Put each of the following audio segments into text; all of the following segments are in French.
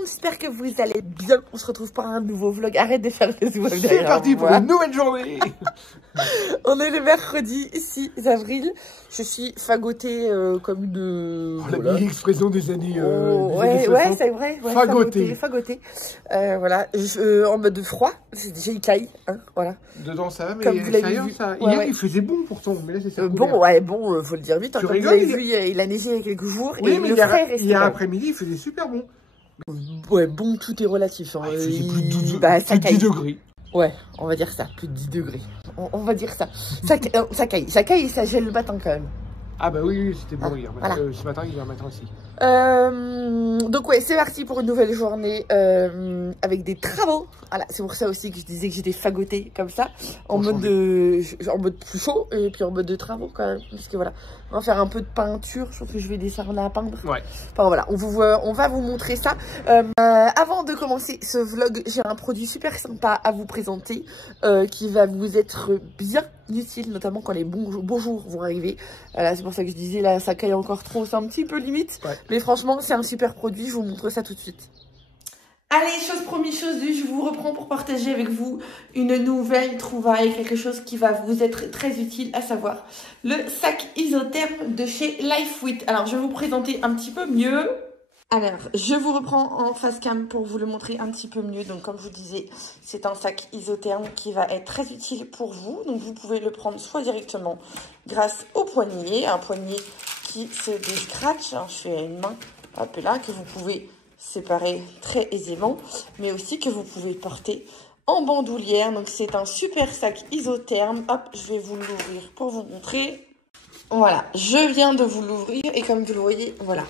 monde, j'espère que vous allez bien. On se retrouve pour un nouveau vlog. Arrête de faire des vlogs. C'est parti pour une nouvelle journée. On est le mercredi 6 avril. Je suis fagotée comme une... La vieille expression des années, ouais, c'est vrai. Ouais, fagotée. Voilà, en mode froid. J'ai une caille, hein, voilà. Dedans ça va, mais comme vous l'avez sérieux, vu. ça. Ouais, Hier il faisait bon pourtant, mais là c'est ça. Bon, faut le dire vite. Hein, comme vous l'avez vu, il a neigé il y a quelques jours. Oui, et mais le frère est hier après-midi il faisait super bon. Ouais, bon, tout est relatif. Hein. Il faisait plus de 10 degrés. Ouais, on va dire ça, plus de 10 degrés. On va dire ça. Ça caille et ça gèle le matin quand même. Ah bah oui, c'était bon hier. Voilà. Ce matin, il y a un matin aussi. Donc ouais, c'est parti pour une nouvelle journée avec des travaux. Voilà, c'est pour ça aussi que je disais que j'étais fagotée comme ça, en mode plus chaud et puis en mode de travaux quand même. Parce que voilà, on va faire un peu de peinture. Je pense que je vais descendre à peindre. Ouais. Enfin voilà, on va vous montrer ça. Avant de commencer ce vlog, j'ai un produit super sympa à vous présenter qui va vous être bien utile, notamment quand les beaux jours vont arriver. Voilà, c'est pour ça que je disais là, ça caille encore trop, c'est un petit peu limite. Ouais. Mais franchement, c'est un super produit, je vous montre ça tout de suite. Allez, chose promise, chose due, je vous reprends pour partager avec vous une nouvelle trouvaille, quelque chose qui va vous être très utile, à savoir le sac isotherme de chez Lifewit. Alors, je vais vous présenter un petit peu mieux. Alors, je vous reprends en face cam pour vous le montrer un petit peu mieux. Donc, comme je vous disais, c'est un sac isotherme qui va être très utile pour vous. Donc, vous pouvez le prendre soit directement grâce au poignet, un poignet qui se déscratche. Alors, je fais une main, hop là, que vous pouvez séparer très aisément, mais aussi que vous pouvez porter en bandoulière. Donc, c'est un super sac isotherme. Hop, je vais vous l'ouvrir pour vous montrer. Voilà, je viens de vous l'ouvrir et comme vous le voyez, voilà.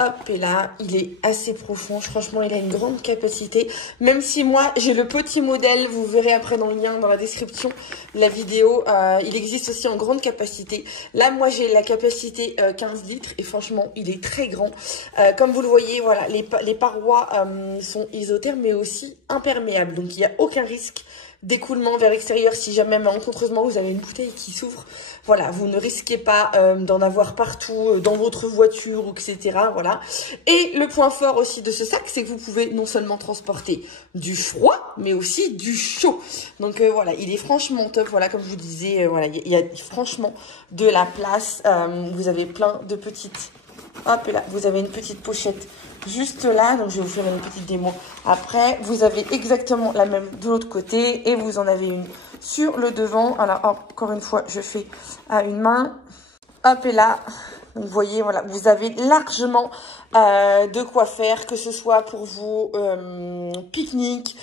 Hop, et là, il est assez profond. Franchement, il a une grande capacité. Même si moi, j'ai le petit modèle, vous verrez après dans le lien, dans la description, la vidéo. Il existe aussi en grande capacité. Là, moi, j'ai la capacité 15 litres. Et franchement, il est très grand. Comme vous le voyez, voilà, les parois sont isothermes, mais aussi imperméables. Donc, il n'y a aucun risque d'écoulement vers l'extérieur si jamais malencontreusement vous avez une bouteille qui s'ouvre. Voilà, vous ne risquez pas d'en avoir partout dans votre voiture, etc. Voilà. Et le point fort aussi de ce sac, c'est que vous pouvez non seulement transporter du froid, mais aussi du chaud. Donc voilà, il est franchement top. Voilà, comme je vous disais, voilà, il y a franchement de la place. Vous avez plein de petites... Hop là, vous avez une petite pochette juste là, donc je vais vous faire une petite démo après. Vous avez exactement la même de l'autre côté et vous en avez une sur le devant. Alors encore une fois, je fais à une main. Hop et là, vous voyez, voilà, vous avez largement de quoi faire, que ce soit pour vous pique-nique,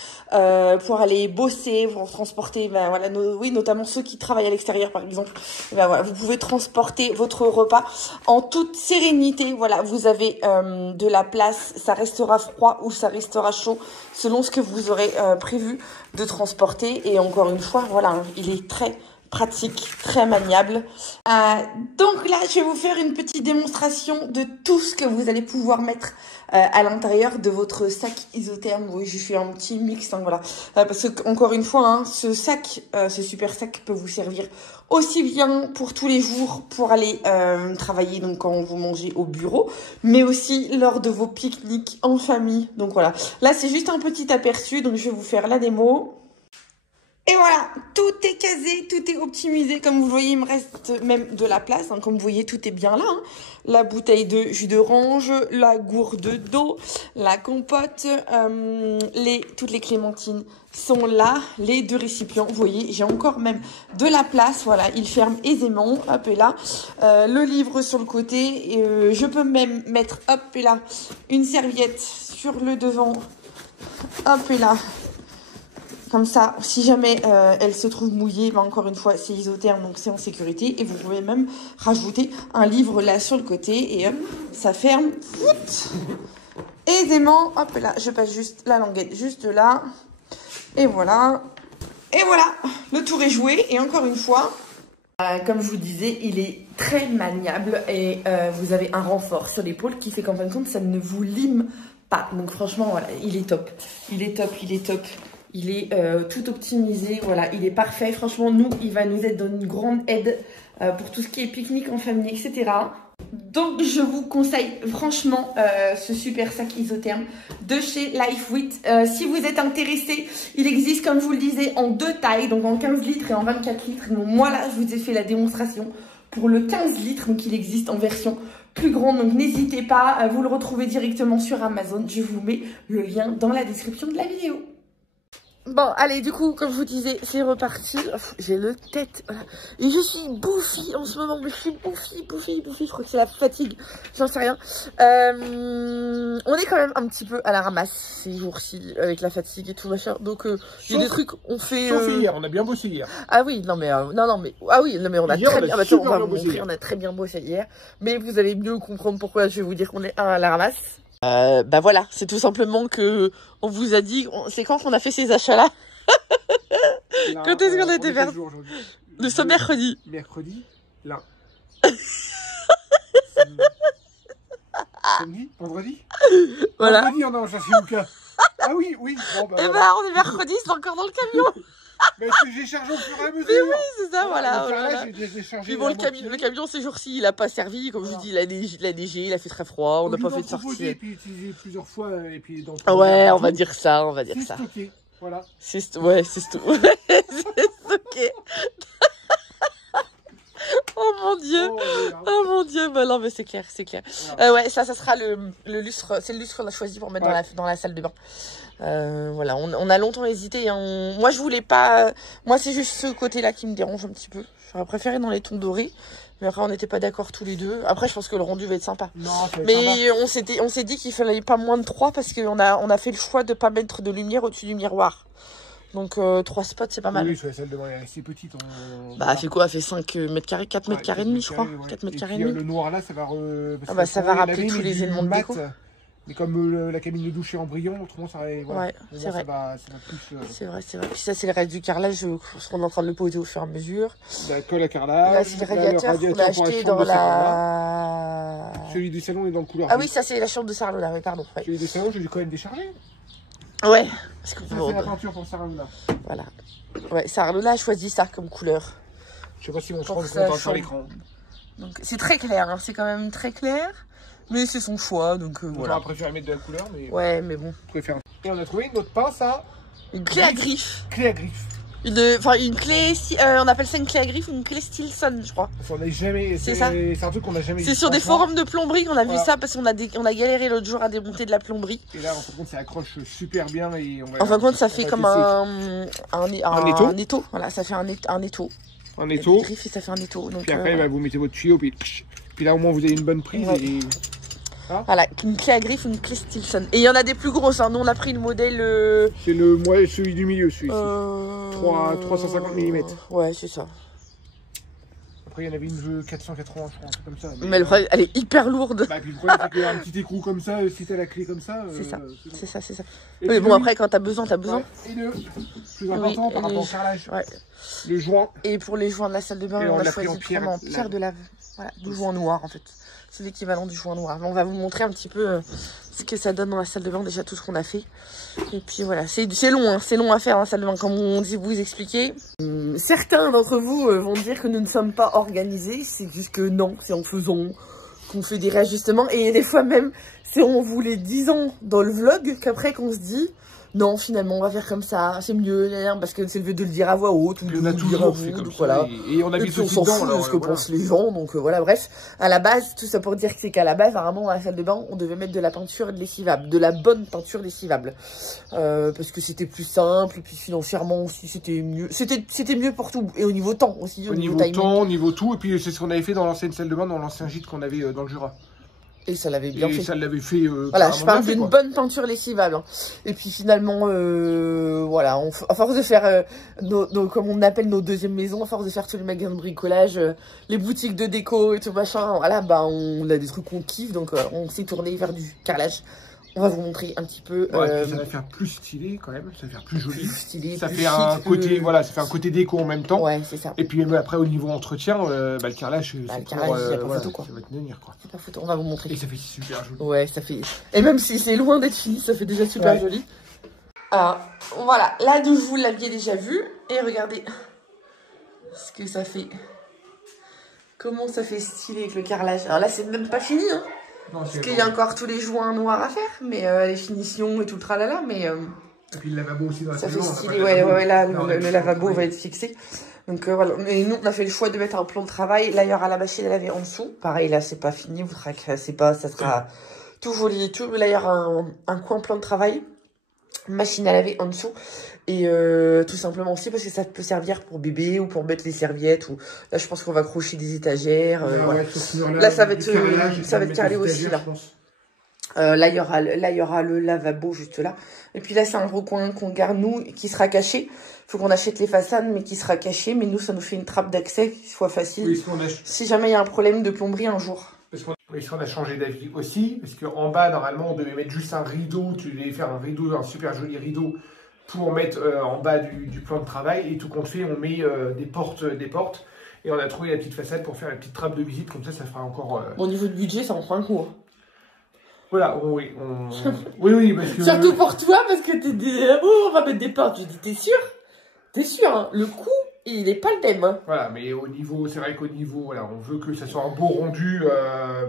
pour aller bosser, pour transporter, ben voilà, oui, notamment ceux qui travaillent à l'extérieur par exemple. Ben voilà, vous pouvez transporter votre repas en toute sérénité. Voilà, vous avez de la place, ça restera froid ou ça restera chaud selon ce que vous aurez prévu de transporter. Et encore une fois, voilà, hein, il est très pratique, très maniable. Donc là, je vais vous faire une petite démonstration de tout ce que vous allez pouvoir mettre à l'intérieur de votre sac isotherme. Oui, je fais un petit mix, hein, voilà. Parce que encore une fois, hein, ce sac, ce super sac peut vous servir aussi bien pour tous les jours, pour aller travailler donc quand vous mangez au bureau, mais aussi lors de vos pique-niques en famille. Donc voilà, là c'est juste un petit aperçu, donc je vais vous faire la démo. Et voilà, tout est casé, tout est optimisé. Comme vous voyez, il me reste même de la place. Hein. Comme vous voyez, tout est bien là. Hein. La bouteille de jus d'orange, la gourde d'eau, la compote, toutes les clémentines sont là. Les deux récipients, vous voyez, j'ai encore même de la place. Voilà, il ferme aisément. Hop et là, le livre sur le côté. Et, je peux même mettre, hop et là, une serviette sur le devant. Hop et là. Comme ça, si jamais elle se trouve mouillée, ben encore une fois, c'est isotherme, donc c'est en sécurité. Et vous pouvez même rajouter un livre là sur le côté et hop, ça ferme aisément. Hop là, je passe juste la languette juste là. Et voilà. Et voilà, le tour est joué. Et encore une fois, comme je vous disais, il est très maniable et vous avez un renfort sur l'épaule qui fait qu'en fin de compte, ça ne vous lime pas. Donc franchement, voilà, il est top. Il est top, il est top. Il est tout optimisé, voilà, il est parfait. Franchement, nous, il va nous être d'une grande aide pour tout ce qui est pique-nique en famille, etc. Donc je vous conseille franchement ce super sac isotherme de chez Lifewit. Si vous êtes intéressé, il existe comme je vous le disais en 2 tailles, donc en 15 litres et en 24 litres. Donc moi là je vous ai fait la démonstration pour le 15 litres, donc il existe en version plus grande. Donc n'hésitez pas, vous le retrouvez directement sur Amazon. Je vous mets le lien dans la description de la vidéo. Bon, allez, du coup, comme je vous disais, c'est reparti. J'ai le tête. Voilà. Et je suis bouffie en ce moment. Mais je suis bouffie. Je crois que c'est la fatigue. J'en sais rien. On est quand même un petit peu à la ramasse ces jours-ci avec la fatigue et tout machin. Donc, il y a des trucs, on fait. Sauf hier, on a bien bossé hier. Ah oui, non mais ah oui, non mais on a hier, très bien. On va vous montrer, hier. on a très bien bossé hier. Mais vous allez mieux comprendre pourquoi je vais vous dire qu'on est à la ramasse. Bah voilà, c'est tout simplement que on vous a dit, c'est quand qu'on a fait ces achats-là. Quand est-ce qu'on était vers le sommes mercredi. Mercredi, là. Samedi, vendredi. Voilà. Vendredi, on a cherché Lucas. Ah oui. Bon, bah, et voilà. bah on est mercredi, c'est encore dans le camion. Mais j'ai chargé au fur et à mesure. Mais oui, c'est ça, voilà. Puis bon, le camion ces jours-ci, il a pas servi, comme je vous dis, il a neigé, il a fait très froid, on n'a pas fait de sortie. Et puis utilisé plusieurs fois, et puis dans ouais, on va dire ça, C'est stocké, voilà. C'est stocké. Oh mon dieu, oh mon dieu, bah non mais c'est clair. Voilà. Ouais, ça sera le lustre, c'est le lustre qu'on a choisi pour mettre dans la salle de bain. Voilà, on a longtemps hésité. Moi je voulais pas, moi c'est juste ce côté-là qui me dérange un petit peu. J'aurais préféré dans les tons dorés, mais après on n'était pas d'accord tous les deux. Après je pense que le rendu va être sympa. Non, ça va être mais sympa. On s'est dit qu'il fallait pas moins de 3 parce qu'on a fait le choix de pas mettre de lumière au-dessus du miroir. Donc 3 spots c'est pas mal. Oui, sur la salle de bain elle est assez petite. Bah fait quoi? Elle fait 5 mètres carrés, 4 mètres carrés et demi je crois. 4 mètres carrés et demi. Le noir là ça va ça va rappeler tous les éléments de déco. Mais comme la cabine de douche est en brillant, autrement ça va. Voilà. Ouais, c'est vrai. Ça va plus. C'est vrai. Puis ça c'est le reste du carrelage, on est en train de le poser au fur et à mesure. La colle à carrelage. Là c'est le radiateur qu'on a acheté dans la. Celui du salon est dans le couloir. Ah oui, ça c'est la chambre de Sarlola, oui pardon. Ouais. Celui du salon, je l'ai quand même déchargé. Ouais. Parce que ça c'est la peinture pour Sarlola. Voilà. Ouais, Sarlola a choisi ça comme couleur. Je sais pas si on se rend compte sur l'écran. Donc c'est très clair, hein. C'est quand même très clair. Mais c'est son choix, donc voilà. On aurait préféré mettre de la couleur, mais. Ouais, mais bon. Et on a trouvé notre pince à. Une clé à griffe. Clé à griffe. Une clé, on appelle ça une clé à griffe, une clé Stilson, je crois. On n'a jamais. C'est un truc qu'on n'a jamais. C'est sur des forums de plomberie qu'on a vu ça parce qu'on a galéré l'autre jour à démonter de la plomberie. Et là, en fin de compte, ça accroche super bien et on va. En fin de compte, ça fait comme un étau. Voilà, ça fait un étau. Un étau. Griffe et ça fait un étau. Donc, puis après, vous mettez votre tuyau, puis là au moins vous avez une bonne prise. Ouais. Et... Voilà, une clé à griffe, une clé Stilson. Et il y en a des plus grosses, hein. Nous on a pris le modèle. C'est celui du milieu, celui-ci. 350 mm. Ouais, c'est ça. Après, il y en avait une 480, je crois, un truc comme ça. Mais le problème, elle est hyper lourde. Bah, puis le problème, c'est qu'un petit écrou comme ça, si t'as la clé comme ça. C'est ça. Mais bon, après, quand t'as besoin, t'as besoin. Ouais. Et le plus important par rapport au carrelage. Ouais. Le joint. Et pour les joints de la salle de bain, on a choisi vraiment en pierre de lave. Voilà, du joint noir en fait. C'est l'équivalent du joint noir. Mais on va vous montrer un petit peu ce que ça donne dans la salle de bain, déjà tout ce qu'on a fait. Et puis voilà, c'est long, hein, c'est long à faire la salle de bain, comme on dit, vous expliquer. Certains d'entre vous vont dire que nous ne sommes pas organisés. C'est juste que non, c'est en faisant qu'on fait des réajustements. Et des fois même, c'est en vous les disant dans le vlog qu'après qu'on se dit... Non, finalement, on va faire comme ça, c'est mieux, parce que c'est le fait de le dire à voix haute, ou de le dire à vous, donc voilà. Et on habite on s'en fout de ce que pensent les gens, donc voilà, bref. À la base, tout ça pour dire que c'est qu'à la base, vraiment, dans la salle de bain, on devait mettre de la peinture lessivable, de la bonne peinture lessivable. Parce que c'était plus simple, et puis financièrement aussi, c'était mieux. C'était mieux pour tout, et au niveau temps aussi. Au niveau temps, au niveau tout, et puis c'est ce qu'on avait fait dans l'ancienne salle de bain, dans l'ancien gîte qu'on avait dans le Jura. Et ça l'avait bien fait. Ça l'avait fait. Voilà, je parle d'une bonne peinture lessivable. Hein. Et puis finalement, voilà, à force de faire, comme on appelle nos deuxièmes maisons, à force de faire tous les magasins de bricolage, les boutiques de déco et tout machin, voilà, bah on a des trucs qu'on kiffe, donc on s'est tourné vers du carrelage. On va vous montrer un petit peu. Ouais, ça va faire plus stylé quand même, ça va faire plus joli. Plus stylé, ça plus fait chic, un côté, voilà, ça fait un côté déco en même temps. Ouais, c'est ça. Et puis après au niveau entretien, le carrelage, c'est pas photo quoi. Ça va tenir quoi. C'est pas photo, on va vous montrer. Et ça fait super joli. Ouais, ça fait. Et même si c'est loin d'être fini, ça fait déjà super joli. Alors voilà, là d'où vous l'aviez déjà vu et regardez ce que ça fait Comment ça fait stylé avec le carrelage. Alors là, c'est même pas fini, hein. Non, Parce qu'il y a encore tous les joints noirs à faire, mais les finitions et tout le tralala, mais... Et puis le lavabo aussi dans la ça saison. fait stylé, ouais, là, le lavabo va être fixé. Donc voilà, mais nous, on a fait le choix de mettre un plan de travail. Là, il y aura la machine à laver en dessous. Pareil, là, c'est pas fini, vous tracassez pas, ça sera tout joli et tout. Là, il y aura un coin plan de travail, machine à laver en dessous. Et tout simplement aussi parce que ça peut servir pour bébé ou pour mettre les serviettes. Ou là, je pense qu'on va accrocher des étagères. Voilà. Là, ça va être carrelé aussi, là. Là, il y aura le lavabo juste là. Et puis là, c'est un gros coin qu'on garde, nous, qui sera caché. Il faut qu'on achète les façades, mais qui sera caché. Mais nous, ça nous fait une trappe d'accès qui soit facile. Oui, si jamais il y a un problème de plomberie un jour. Parce qu'on a changé d'avis aussi. Parce qu'en bas, normalement, on devait mettre juste un rideau. Tu devais faire un rideau, un super joli rideau pour mettre en bas du plan de travail. Et tout compte fait, on met des portes. Et on a trouvé la petite façade pour faire la petite trappe de visite. Comme ça fera encore... Au niveau du budget, ça en prend un coup. Hein. Voilà, oui, oui, parce que... Surtout pour toi, parce que t'es dit, oh, on va mettre des portes. Je dis, t'es sûr? T'es sûr, hein? Le coût, il n'est pas le même. Hein. Voilà, mais au niveau, c'est vrai qu'au niveau, voilà, on veut que ça soit un beau rendu,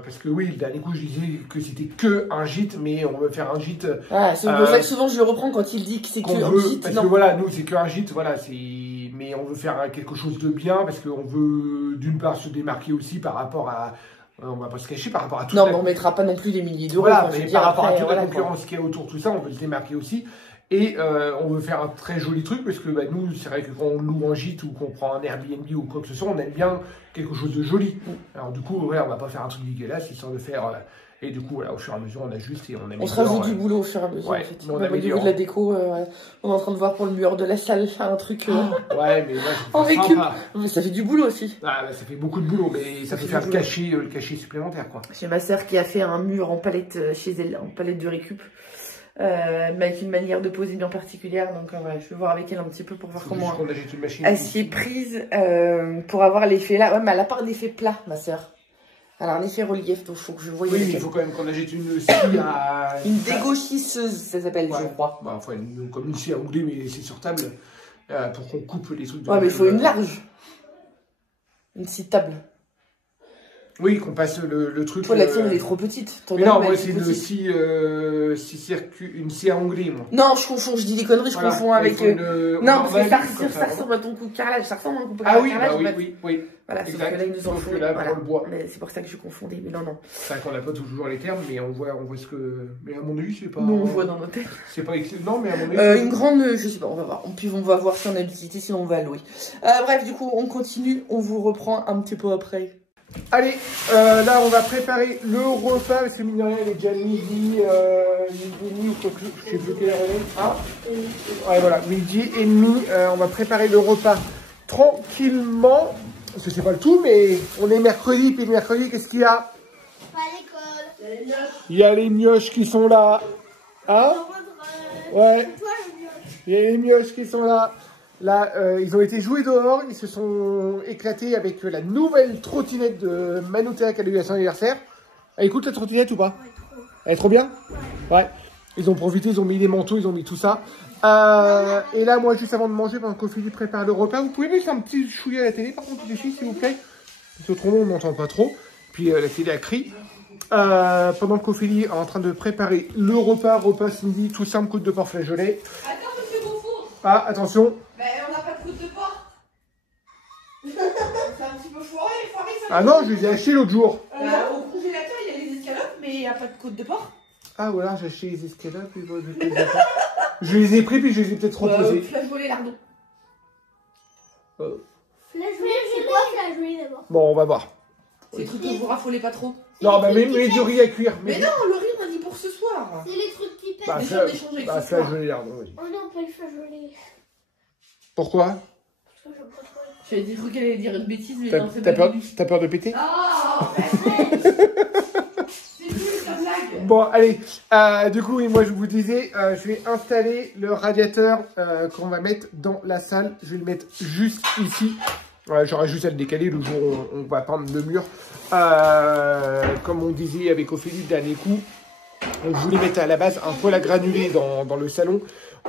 parce que oui, le dernier coup, je disais que c'était que un gîte, mais on veut faire un gîte... Ah, c'est pour ça que souvent je le reprends quand il dit que c'est que un gîte. Parce que voilà, nous, c'est que un gîte, voilà, mais on veut faire quelque chose de bien, parce qu'on veut, d'une part, se démarquer aussi par rapport à... On va pas se cacher par rapport à tout. Non, mais on mettra pas non plus des milliers d'euros. Voilà, mais par rapport à toute la concurrence qu'il y a autour de tout ça, on veut se démarquer aussi. Et on veut faire un très joli truc, parce que bah, nous, c'est vrai que quand on loue un gîte ou qu'on prend un Airbnb ou quoi que ce soit, on aime bien quelque chose de joli. Alors du coup, ouais, on va pas faire un truc dégueulasse, histoire de faire... et du coup, voilà, au fur et à mesure, on ajuste et on améliore. On se rajoute du boulot au fur et à mesure, ouais, en fait. On au niveau de la déco, on est en train de voir pour le mur de la salle, faire un truc... ouais, mais en récup. Mais ça fait du boulot aussi. Ah, bah, ça fait beaucoup de boulot, mais ça peut faire le cachet supplémentaire, quoi. J'ai ma sœur qui a fait un mur en palette chez elle, en palette de récup. Mais avec une manière de poser bien particulière, donc voilà, je vais voir avec elle un petit peu pour voir comment elle s'y est prise pour avoir l'effet là. Ouais, mais elle a pas un effet plat, ma sœur. Alors, un effet relief, donc il faut que je voie. Oui, mais il faut quand même qu'on achète une scie à... Une dégauchisseuse, ça s'appelle, ouais, je crois. Bah, enfin, comme une scie à ongler, mais c'est sur table, pour qu'on coupe les trucs de... Ouais, mais il faut une large. Une scie table. Oui, qu'on passe le truc... Toi, la tienne, elle est trop petite. Mais non, moi, c'est une scie à ongler, moi. Non, je confonds, je dis des conneries, je confonds avec... Non, parce que ça ressemble à ton coup de carrelage, ça ressemble à un coup de carrelage. Ah oui, bah oui. Voilà, sauf que là, ils nous en font. Là, voilà. Le bois. C'est pour ça que je confondais, mais non. C'est vrai qu'on n'a pas toujours les termes, mais on voit ce que... Mais à mon avis, c'est pas... Nous, on voit dans nos têtes. C'est pas excellent, non, mais à mon avis... une grande, je sais pas, on va voir. Puis on va voir si on a visité, sinon on va louer. Bref, du coup, on continue, on vous reprend un petit peu après. Allez, là on va préparer le repas parce que mine de rien il est déjà midi et demi ou quoi que je sais plus quelle heure elle est. Ah, ouais, voilà, midi et demi, on va préparer le repas tranquillement. Parce que c'est pas le tout, mais on est mercredi, puis le mercredi, qu'est-ce qu'il y a? Pas à l'école. Il y a les mioches qui sont là. Hein? Ouais. Il y a les mioches qui sont là. Là, ils ont été joués dehors, ils se sont éclatés avec la nouvelle trottinette de Manoutéa qui a eu à son anniversaire. Elle écoute la trottinette ou pas? Ouais, trop. Elle est trop bien? Ouais. Ils ont profité, ils ont mis les manteaux, ils ont mis tout ça. Et là, moi, juste avant de manger, pendant qu'Ophélie prépare le repas, vous pouvez mettre un petit chouïa à la télé, par contre, les filles, s'il vous plaît. Parce que autrement, on n'entend pas trop. Puis la télé a crie. Pendant qu'Ophélie est en train de préparer le repas midi, tout simple, côte de porc flageolet. Attends, monsieur Beaufour. Ah, attention. Mais on n'a pas de côte de porc. C'est un petit peu foiré ça. Ah non, je les ai achetés l'autre jour. Au congélateur, il y a les escalopes, mais il n'y a pas de côte de porc. Ah voilà, j'ai acheté les escalopes, puis je les ai pris, puis je les ai peut-être reposés. Flageolet lardon. Flageolet, c'est quoi flageolet d'abord? Bon, on va voir. C'est le truc que vous raffolez pas trop. Non, bah mais du riz à cuire. Mais non, le riz, on a dit pour ce soir. C'est les trucs qui pètent. Bah, Mais ça, on échange avec ce soir. flageolet lardon, oui. Oh non, pas le flageolet. Pourquoi? Parce que j'aime pas trop. J'avais dit qu'elle allait dire une bêtise, mais non, c'est pas T'as peur de péter? Ah, c'est nul, ta blague. Bon, allez. Du coup, oui, moi, je vous disais, je vais installer le radiateur qu'on va mettre dans la salle. Je vais le mettre juste ici. J'aurais juste à le décaler le jour où on va peindre le mur. Comme on disait avec Ophélie le dernier coup, on voulait mettre à la base un poêle à granulés dans le salon.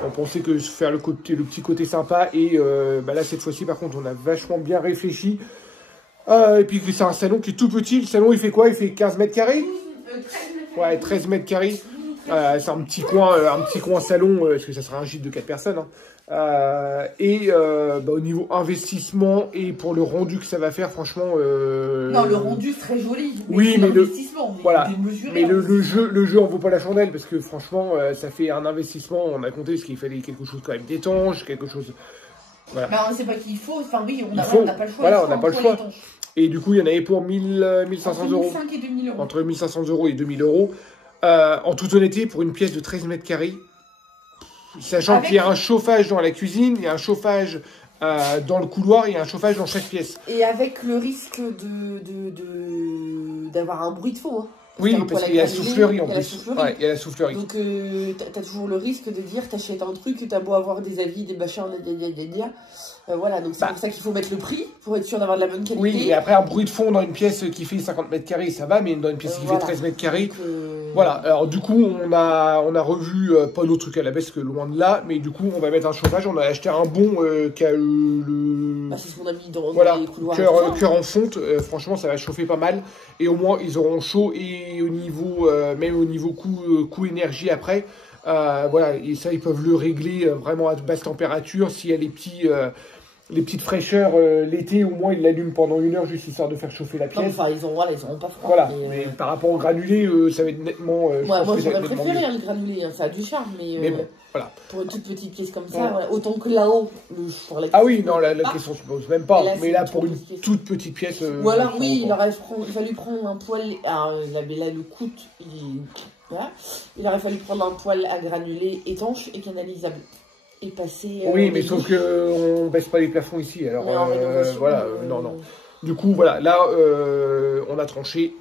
On pensait que faire le petit côté sympa. Et bah là, cette fois-ci, par contre, on a vachement bien réfléchi. Et puis c'est un salon qui est tout petit. Le salon, il fait quoi? Il fait 15 mètres carrés? 13 mètres. Ouais, 13 mètres carrés. C'est un petit coin salon, parce que ça sera un gîte de 4 personnes. Hein. Au niveau investissement et pour le rendu que ça va faire, franchement... Non, le rendu c'est très joli. Oui, mais mais l'investissement, voilà. démesuré. Mais le jeu en vaut pas la chandelle, parce que franchement, ça fait un investissement. On a compté, parce qu'il fallait quelque chose quand même d'étanche, quelque chose... Voilà. Mais on ne sait pas qu'il faut, enfin oui, on n'a pas le choix. Voilà, on n'a pas le choix. L'étanche. Et du coup, il y en avait pour 1500 euros. 5 et 2000 euros. Entre 1500 euros et 2000 euros. En toute honnêteté, pour une pièce de 13 mètres carrés, sachant qu'il y a un chauffage dans la cuisine, il y a un chauffage dans le couloir, il y a un chauffage dans chaque pièce. Et avec le risque d'avoir un bruit de fond. Hein. Oui, parce qu'il y a la soufflerie en plus. Ouais, il y a la soufflerie. Donc, t'as toujours le risque de dire, t'achètes un truc, t'as beau avoir des avis, des machins, voilà, donc c'est pour ça qu'il faut mettre le prix, pour être sûr d'avoir de la bonne qualité. Oui, et après, un bruit de fond dans une pièce qui fait 50 mètres carrés, ça va, mais dans une pièce qui fait 13 mètres carrés, voilà. Alors, du coup, on a revu, pas nos trucs à la baisse, que loin de là, mais du coup, on va mettre un chauffage. On a acheté un bon qui a le... c'est ce qu'on a mis dans voilà, les couloirs. Cœur en fonte, franchement, ça va chauffer pas mal. Et au moins, ils auront chaud, et au niveau, même au niveau coût énergie après, voilà, et ça, ils peuvent le régler vraiment à basse température. S'il y a les petites fraîcheurs l'été, au moins ils l'allument pendant 1 heure juste histoire de faire chauffer la pièce. Non, enfin, ils auront pas froid. Voilà, mais par rapport au granulé, ça va être nettement. Moi, j'aurais préféré le granulé, hein, ça a du charme, mais bon, voilà. pour une toute petite pièce comme ça, voilà, autant que là-haut, ah oui, non, la question se pose même pas, mais là, pour une toute petite pièce. Ou alors, oui, il aurait fallu prendre un poêle. Alors, là, le coûte, voilà. Il aurait fallu prendre un poêle à granulés étanche et canalisable. Et passer. Oui, mais sauf qu'on ne baisse pas les plafonds ici. Alors, voilà, non. Du coup, voilà, là, on a tranché.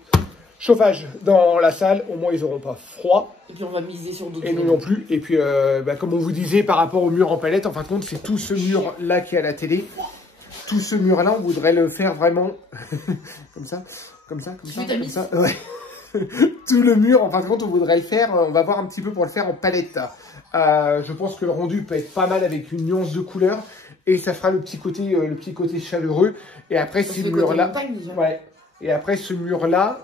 Chauffage dans la salle, au moins ils n'auront pas froid. Et puis on va miser sur d'autres. Et nous non plus. Et puis, comme on vous disait, par rapport au mur en palette, en fin de compte, c'est tout ce mur-là qui est à la télé. Tout ce mur-là, on voudrait le faire vraiment comme ça. Ouais. Tout le mur, en fin de compte, on voudrait le faire. On va voir un petit peu pour le faire en palette. Je pense que le rendu peut être pas mal avec une nuance de couleur. Et ça fera le petit côté chaleureux. Et après, ce mur-là. Ouais. Et après, ce mur-là.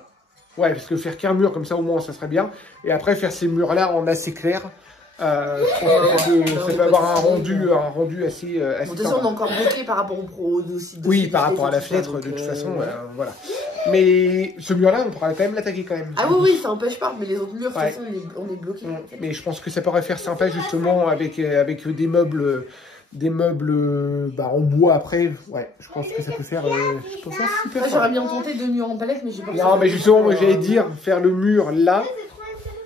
Ouais, parce que faire qu'un mur comme ça, au moins, ça serait bien. Et après, faire ces murs-là en assez clair. Je pense que ça va avoir un rendu assez. De toute façon, on est encore bloqué par rapport au pro aussi. Oui, par rapport à la fenêtre, de toute façon, voilà. Mais ce mur-là, on pourra quand même l'attaquer quand même. Ah oui, ça n'empêche pas, mais les autres murs, de toute façon, on est bloqué. Mais je pense que ça pourrait faire sympa justement avec des meubles. En bois après, ouais, je pense que ça peut faire super. J'aurais bien tenté 2 murs en palette, mais j'ai pas. Non, mais justement, moi j'allais dire faire le mur là,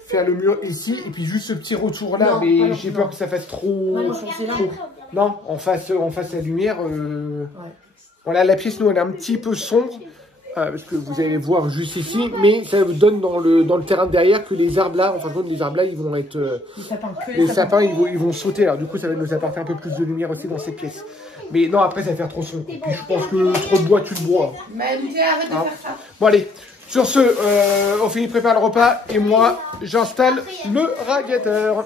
faire le mur ici, et puis juste ce petit retour là, mais j'ai peur que ça fasse trop. Non, en face la lumière. Voilà, la pièce, nous, elle est un petit peu sombre. Parce que vous allez voir juste ici, mais ça vous donne dans le terrain de derrière que les arbres là, en fin de compte, les arbres là, ils vont être... les sapins, ils vont sauter, alors du coup, ça va nous apporter un peu plus de lumière aussi dans cette pièce. Mais non, après, ça va faire trop sombre. Puis je pense que trop de bois, tu le bois. Mais arrête de faire ça. Bon, allez, sur ce, on finit de préparer le repas, et moi, j'installe le radiateur.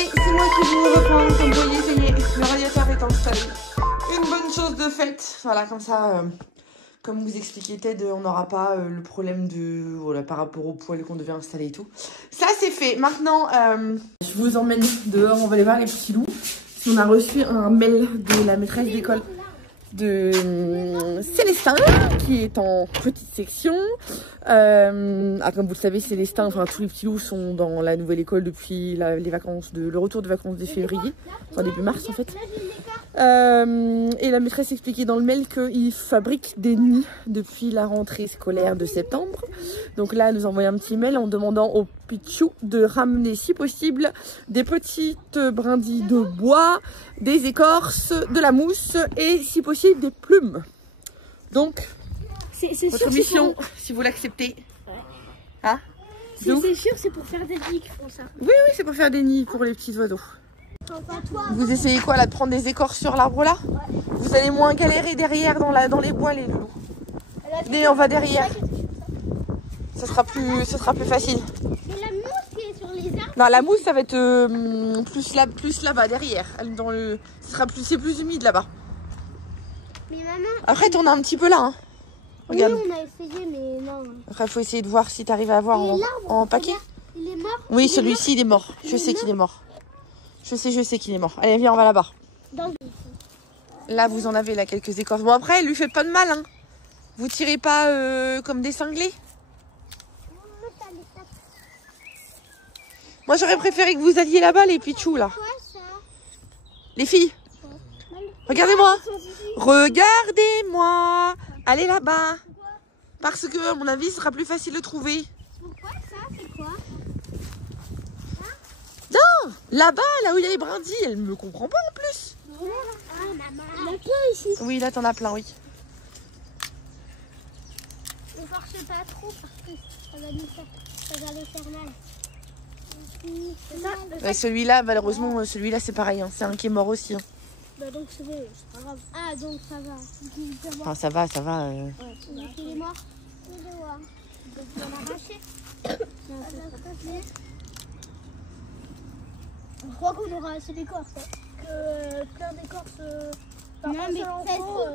Allez, c'est moi qui vous reprends. Comme vous voyez, ça y est, le radiateur est installé. Une bonne chose de faite. Voilà, comme ça, comme vous expliquait Ted, on n'aura pas le problème de voilà, par rapport au poêle qu'on devait installer et tout. Ça, c'est fait. Maintenant, je vous emmène dehors. On va aller voir les petits loups. On a reçu un mail de la maîtresse d'école de Célestin qui est en petite section. Comme vous le savez, Célestin, enfin tous les petits loups sont dans la nouvelle école depuis les vacances le retour de vacances de février, enfin début mars en fait. Et la maîtresse expliquait dans le mail qu'ils fabriquent des nids depuis la rentrée scolaire de septembre. Donc là, elle nous envoie un petit mail en demandant aux pichous de ramener si possible des petites brindilles de bois, des écorces, de la mousse et si possible des plumes. Donc, votre mission, si vous l'acceptez. Ouais. Hein? C'est sûr, c'est pour faire des nids qui font ça. Oui, oui, c'est pour faire des nids pour les petits oiseaux. Vous essayez quoi là, de prendre des écorces sur l'arbre là? Ouais. Vous allez moins galérer derrière dans les bois les loups. Mais on va derrière. Ça sera plus facile. Mais la mousse qui est sur les arbres. Non, la mousse ça va être plus là-bas derrière. C'est plus humide là-bas. Mais maman. Après tourne un petit peu là. Hein. Regarde. Oui, on a essayé, mais non. Après il faut essayer de voir si tu arrives à avoir en paquet. Il est mort. Oui, celui-ci il est mort. Je sais qu'il est mort. Je sais qu'il est mort. Allez, viens, on va là-bas. Là, vous en avez là quelques écorces. Bon, après, lui faites pas de mal. Hein. Vous tirez pas comme des cinglés. Moi, j'aurais préféré que vous alliez là-bas, les pichous, là. Les filles. Regardez-moi. Regardez-moi. Allez là-bas. Parce que, à mon avis, ce sera plus facile de trouver. Pourquoi ça? C'est quoi? Non, là-bas, là où il y a les brindilles, elle me comprend pas en plus. Ah, maman. Il y en a plein ici. Oui, là, t'en as plein, oui. Ne force pas trop parce que ça va nous faire mal. Ouais, celui-là, malheureusement, celui-là, c'est pareil. Hein. C'est un qui est mort aussi. Hein. Bah donc c'est pas grave. Ah, donc ça va. Enfin, ça va, ça va. Ouais, il est mort. Il est mort. Donc on l'a arraché. Je crois qu'on aura assez d'écorces. Plein d'écorces. Non, mais ça se trouve,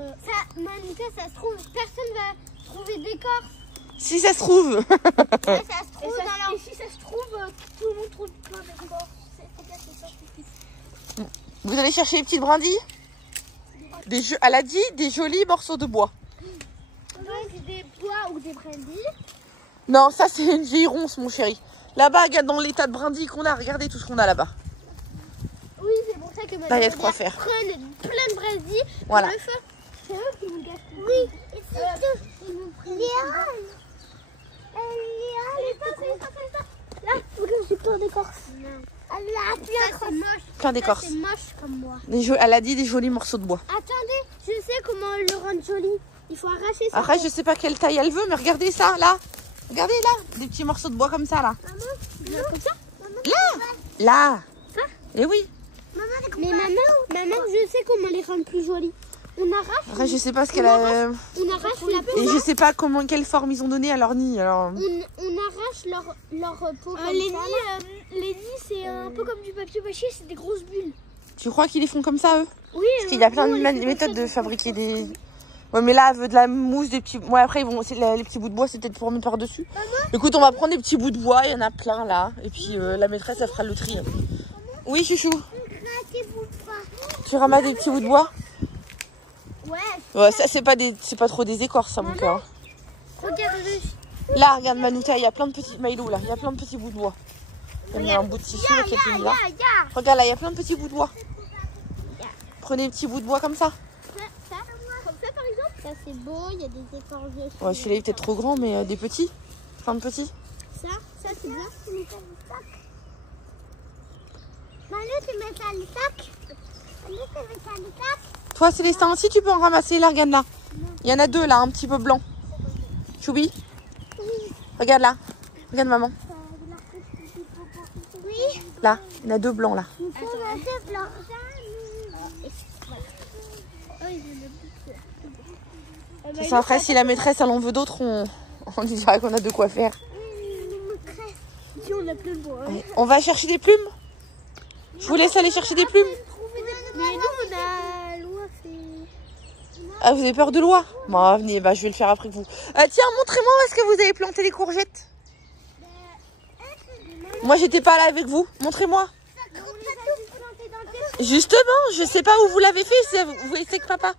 Manika, ça se trouve, personne va trouver d'écorces. Si ça se trouve. Ouais, ça se trouve. Et si ça se trouve, tout le monde trouve plein d'écorces. C'est ça. Vous allez chercher les petites brindilles. Elle a dit des jolis morceaux de bois. Donc des bois ou des brindilles. Non, ça c'est une vieille ronce, mon chéri. Là-bas, regarde dans l'état de brindilles qu'on a. Regardez tout ce qu'on a là-bas. Oui, c'est pour ça que là, il y a de quoi faire. Prennent plein de brindilles. Voilà. Le feu. C'est eux qui nous gâchent. Oui. Ils nous prennent. Là, regarde, j'ai plein d'écorces. Là, plein d'écorces. C'est moche comme moi. Elle a dit des jolis morceaux de bois. Attendez, je sais comment le rendre joli. Il faut arracher ça. Après, je sais pas quelle taille elle veut, mais regardez ça, là. Regardez là, des petits morceaux de bois comme ça, là. Maman, comme ça. Là. Ça. Eh oui. Mais maman, je sais comment les rendre plus jolis. On arrache. Après, je sais pas ce qu'elle a. On arrache la peau. Et je sais pas quelle forme ils ont donné à leur nid. Alors. On arrache leur peau. Les nids, c'est un peu comme du papier mâché, c'est des grosses bulles. Tu crois qu'ils les font comme ça, eux? Oui. Parce qu'il y a plein de méthodes de fabriquer des. Ouais, mais là, elle veut de la mousse, des petits. Ouais, après, les petits bouts de bois, c'est peut-être pour mettre par-dessus. Écoute, on va prendre des petits bouts de bois, il y en a plein là. Et puis, la maîtresse, elle fera le tri. Oui, chouchou. Tu ramasses des petits bouts de bois? Ouais, ça, c'est pas trop des écorces, ça, mon cœur. Regarde. Là, regarde, Manouka, il y a plein de petits. Maïlou, là, il y a plein de petits bouts de bois. Il y a un bout de tissu là, qui est mis là. Regarde, là, il y a plein de petits bouts de bois. Prenez des petits bouts de bois comme ça. Comme ça, par exemple. Ça, c'est beau, il y a des écorces dessus. Ouais, celui-là, il est peut-être trop grand, mais des petits. Plein de petits. Ça, c'est bien. Tu mets ça dans le sac. Manu, tu mets ça dans le sac. Manu, tu mets ça dans le sac. Toi, Célestin, aussi, tu peux en ramasser. Là, regarde là. Il y en a deux, là, un petit peu blanc. Choubi. Regarde là. Regarde, maman. Oui. Là, il y en a deux blancs, là. De toute façon, après, si la maîtresse, elle en veut d'autres, on dira qu'on a de quoi faire. Si on a plein de bois. Ouais. On va chercher des plumes? Je vous laisse aller chercher des plumes. Mais nous, on a l'oie, c'est... Ah, vous avez peur de l'oie? Bon, venez, bah, je vais le faire après que vous. Tiens, montrez-moi où est-ce que vous avez planté les courgettes. Moi, j'étais pas là avec vous. Montrez-moi. Justement, je sais pas où vous l'avez fait. Vous voyez, c'est que papa.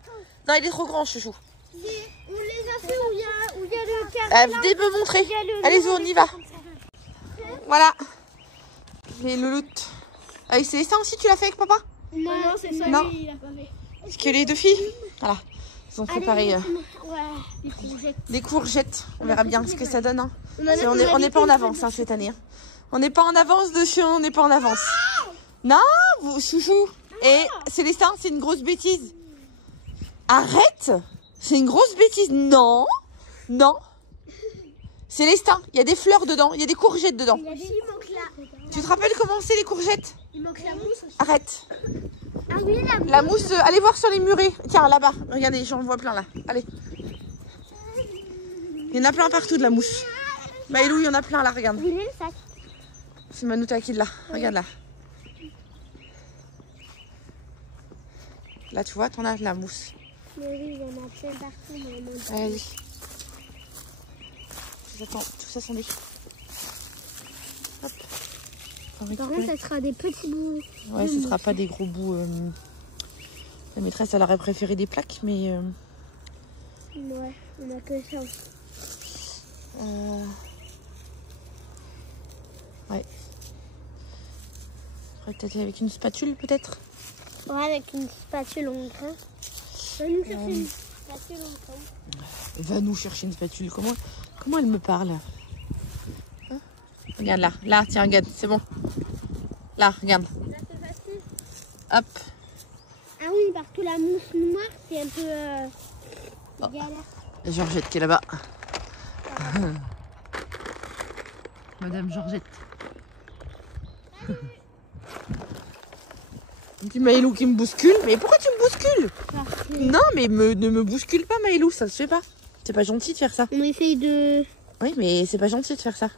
Non, il est trop grand, chouchou. On les a fait où il y a le carré. Venez me montrer. Allez-y, on y va. Voilà. Les louloutes. Ah, c'est ça aussi, tu l'as fait avec papa? Non, c'est ça. Non. Il a pas fait. Est-ce que les deux filles? Voilà. Ils ont fait pareil. Ouais, des courgettes. Des courgettes. On verra bien ce que ça donne. Hein. On On n'est pas en avance hein, cette année. Hein. On n'est pas en avance dessus, on n'est pas en avance. Non, vous, chouchou. Et Célestin, c'est une grosse bêtise. Arrête. C'est une grosse bêtise. Non. Non. Célestin, il y a des fleurs dedans, il y a des courgettes dedans. Il manque là. Tu te rappelles comment c'est les courgettes? Il manque la mousse aussi. Arrête. Ah oui, La mousse, allez voir sur les murets. Tiens, là-bas. Regardez, j'en vois plein là. Allez. Il y en a plein partout de la mousse. Maïlou, il y en a plein là, regarde. Vous voulez le sac? C'est Manouta qui l'a. Regarde là. Là, tu vois, t'en as de la mousse. Mais oui, il y en a plein partout. Allez. J'attends, tout ça sont des... Hop. Par contre, ça sera des petits bouts. Ouais, ce sera pas des gros bouts. La maîtresse, elle aurait préféré des plaques, mais... Ouais, on a que ça. Ouais. Peut-être avec une spatule, peut-être. Ouais, avec une spatule, on craint. Va nous chercher une spatule, on craint. Va nous chercher une spatule. Comment elle me parle? Hein? Regarde là. Là, tiens, regarde, c'est bon. Là, regarde. Là, c'est facile. Hop. Ah oui, parce que la mousse noire, c'est un peu galère. La Georgette qui est là-bas. Madame Georgette. Petit Maïlou qui me bouscule. Mais pourquoi tu me bouscules? Non, mais ne me bouscule pas, Maïlou, ça se fait pas. C'est pas gentil de faire ça. On essaye de... Oui, mais c'est pas gentil de faire ça.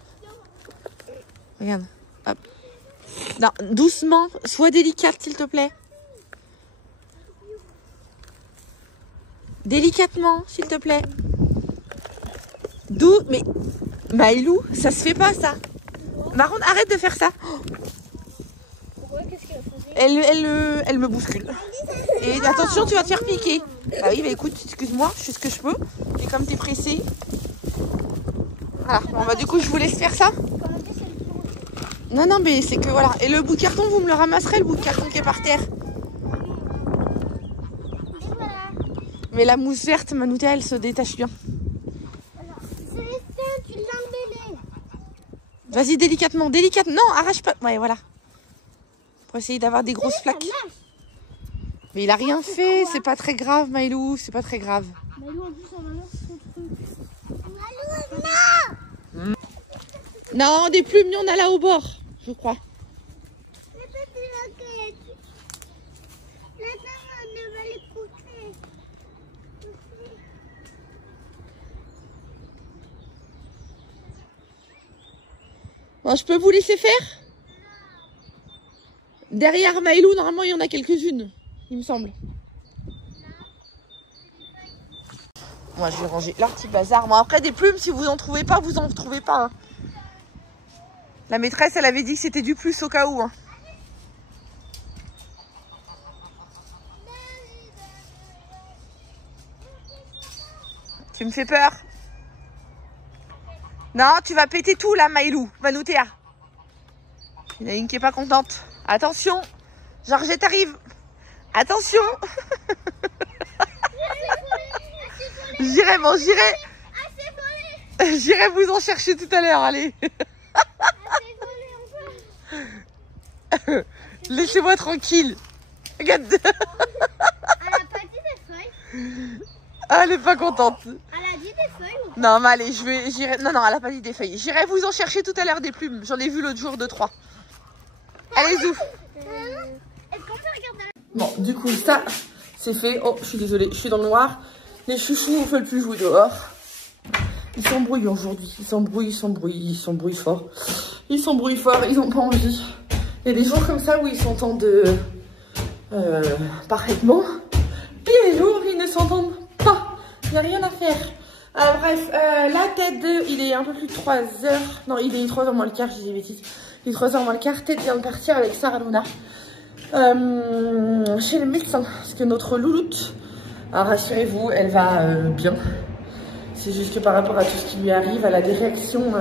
Regarde. Hop. Non, doucement. Sois délicate, s'il te plaît. Délicatement, s'il te plaît. Mais Maïlou, ça se fait pas, ça. Marron, arrête de faire ça. Pourquoi? Qu'est-ce qu'elle a fait? Elle me bouscule. Et attention, tu vas te faire piquer. Bah oui, bah écoute, excuse-moi, je fais ce que je peux. Et comme t'es pressé. Voilà, bon, bah du coup, je vous laisse faire ça. Non, non, mais c'est que voilà. Et le bout de carton, vous me le ramasserez, le bout de carton qui est par terre. Mais la mousse verte, Manouta, elle se détache bien. Célestin, tu l'as emmêlé. Vas-y, délicatement, délicatement. Non, arrache pas. Ouais, voilà. Pour essayer d'avoir des grosses plaques. Mais il a rien fait, c'est pas très grave, Maïlou, c'est pas très grave. Maïlou, en plus, on va mettre son truc. Maïlou, non! Non, des plumes, il y en a là au bord, je crois. La petite roquette. Maintenant, on va les couper. Bon, je peux vous laisser faire? Derrière Maïlou, normalement, il y en a quelques-unes, il me semble. Moi, je vais ranger leur petit bazar. Bon, après, des plumes, si vous en trouvez pas, vous en trouvez pas. Hein. La maîtresse, elle avait dit que c'était du plus au cas où. Hein. Tu me fais peur? Non, tu vas péter tout là, Maïlou. Manoutéa. Il y en a une qui est pas contente. Attention, Georgette arrive. Attention. J'irai, bon, j'irai vous en chercher tout à l'heure, allez. Laissez-moi tranquille. Regarde. Elle a pas dit des feuilles. Ah, elle est pas contente. Elle a dit des feuilles ou... Non, mais allez, j'irai. Non, non, elle a pas dit des feuilles. J'irai vous en chercher tout à l'heure des plumes. J'en ai vu l'autre jour 2-3. Allez, zouf. Est-ce qu'on peut regarder? Bon, du coup, ça, c'est fait. Oh, je suis désolée, je suis dans le noir. Les chouchous ne veulent plus jouer dehors. Ils s'embrouillent aujourd'hui. Ils s'embrouillent fort. Ils s'embrouillent fort, ils n'ont pas envie. Il y a des jours comme ça où ils s'entendent parfaitement. Puis il y a des jours où ils ne s'entendent pas. Il n'y a rien à faire. Bref, là, Ted, il est un peu plus de 3 heures. Non, il est 3 heures moins le quart, je dis des bêtises. Il est 3 heures moins le quart. Ted vient de partir avec Sarah Luna chez le médecin. Parce que notre louloute, alors rassurez-vous, elle va bien. C'est juste que par rapport à tout ce qui lui arrive, elle a des réactions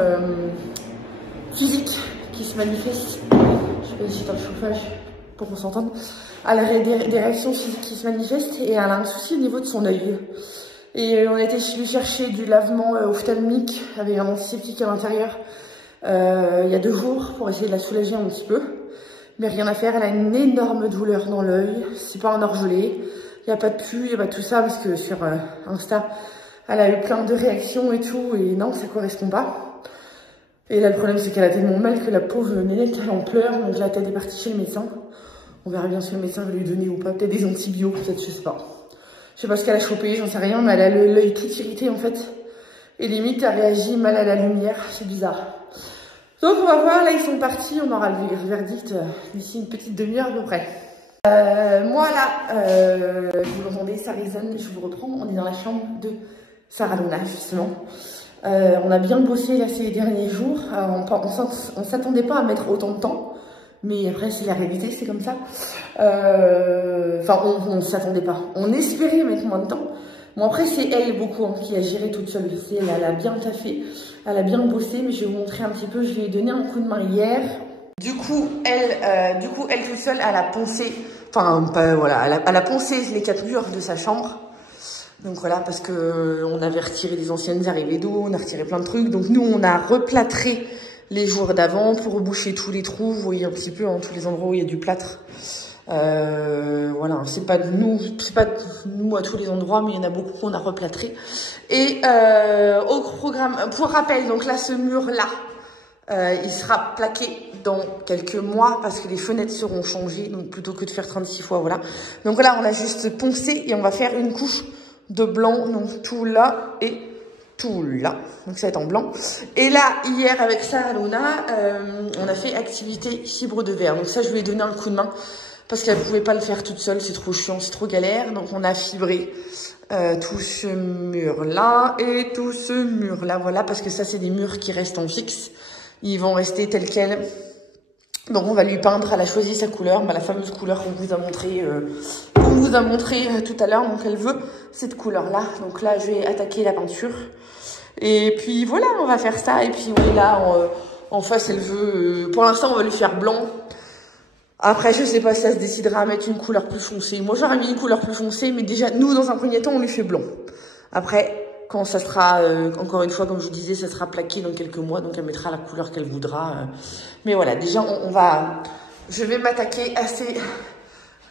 physiques qui se manifestent. Je sais pas si c'est le chauffage pour qu'on s'entende. Elle a des réactions physiques qui se manifestent et elle a un souci au niveau de son œil. Et on a été lui chercher du lavement ophtalmique avec un antiseptique à l'intérieur il y a 2 jours pour essayer de la soulager un petit peu. Mais rien à faire, elle a une énorme douleur dans l'œil. C'est pas un orgelé. Il n'y a pas de pu, il n'y a pas de tout ça parce que sur Insta, elle a eu plein de réactions et tout. Et non, ça correspond pas. Et là, le problème, c'est qu'elle a tellement mal que la pauvre nénette, elle en pleure. Donc là, Ted est partie chez le médecin. On verra bien si le médecin va lui donner ou pas. Peut-être des antibiotiques, peut-être, je sais pas. Je sais pas ce qu'elle a chopé, j'en sais rien. Mais elle a l'œil tout irrité, en fait. Et limite, elle réagit mal à la lumière. C'est bizarre. Donc, on va voir. Là, ils sont partis. On aura le verdict d'ici une petite demi-heure à peu près. Moi, là, vous l'entendez, ça résonne. Je vous reprends. On est dans la chambre de Sarah Luna, justement. On a bien bossé là ces derniers jours. On s'attendait pas à mettre autant de temps, mais après c'est la réalité, c'est comme ça. Enfin, on ne s'attendait pas. On espérait mettre moins de temps. Bon après c'est elle beaucoup qui a géré toute seule. Elle a bien taffé, elle a bien bossé, mais je vais vous montrer un petit peu. Je lui ai donné un coup de main hier. Du coup elle toute seule, elle a poncé. Enfin voilà, elle a poncé les 4 murs de sa chambre. Donc voilà, parce que on avait retiré des anciennes arrivées d'eau, on a retiré plein de trucs. Donc nous, on a replâtré les jours d'avant pour reboucher tous les trous. Vous voyez un petit peu, tous les endroits où il y a du plâtre. Voilà, c'est pas nous à tous les endroits, mais il y en a beaucoup qu'on a replâtré. Et au programme, pour rappel, donc là, ce mur-là, il sera plaqué dans quelques mois parce que les fenêtres seront changées. Donc plutôt que de faire 36 fois, voilà. Donc là, on a juste poncé et on va faire une couche de blanc, donc tout là et tout là, donc ça va être en blanc. Et là, hier avec Sarah Luna, on a fait activité fibre de verre, donc ça je lui ai donné un coup de main parce qu'elle pouvait pas le faire toute seule, c'est trop chiant, c'est trop galère. Donc on a fibré tout ce mur là et tout ce mur là, voilà, parce que ça c'est des murs qui restent en fixe, ils vont rester tels quels. Donc on va lui peindre, elle a choisi sa couleur, la fameuse couleur qu'on vous a montré, tout à l'heure. Donc elle veut cette couleur là, donc là je vais attaquer la peinture. Et puis voilà, on va faire ça. Et puis on est là, en face elle veut, pour l'instant on va lui faire blanc. Après je sais pas si ça se décidera à mettre une couleur plus foncée. Moi j'aurais mis une couleur plus foncée, mais déjà nous dans un premier temps on lui fait blanc. Après quand ça sera, encore une fois, comme je vous disais, ça sera plaqué dans quelques mois, donc elle mettra la couleur qu'elle voudra. Mais voilà, déjà, je vais m'attaquer à ces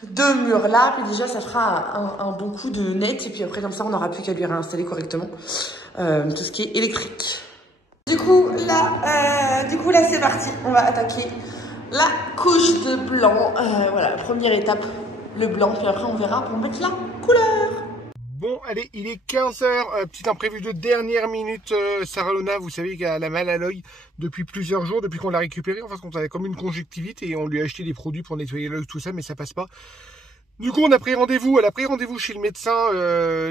2 murs-là, puis déjà, ça fera un bon coup de net, et puis après, comme ça, on n'aura plus qu'à lui réinstaller correctement tout ce qui est électrique. Du coup, là, c'est parti. On va attaquer la couche de blanc. Voilà, première étape, le blanc, puis après, on verra pour mettre la couleur. Bon, allez, il est 15 h, petit imprévu de dernière minute. Sarah Luna, vous savez qu'elle a mal à l'œil depuis plusieurs jours, depuis qu'on l'a récupéré. En fait, on avait comme une conjonctivite et on lui a acheté des produits pour nettoyer l'œil, tout ça, mais ça passe pas. Du coup, elle a pris rendez-vous chez le médecin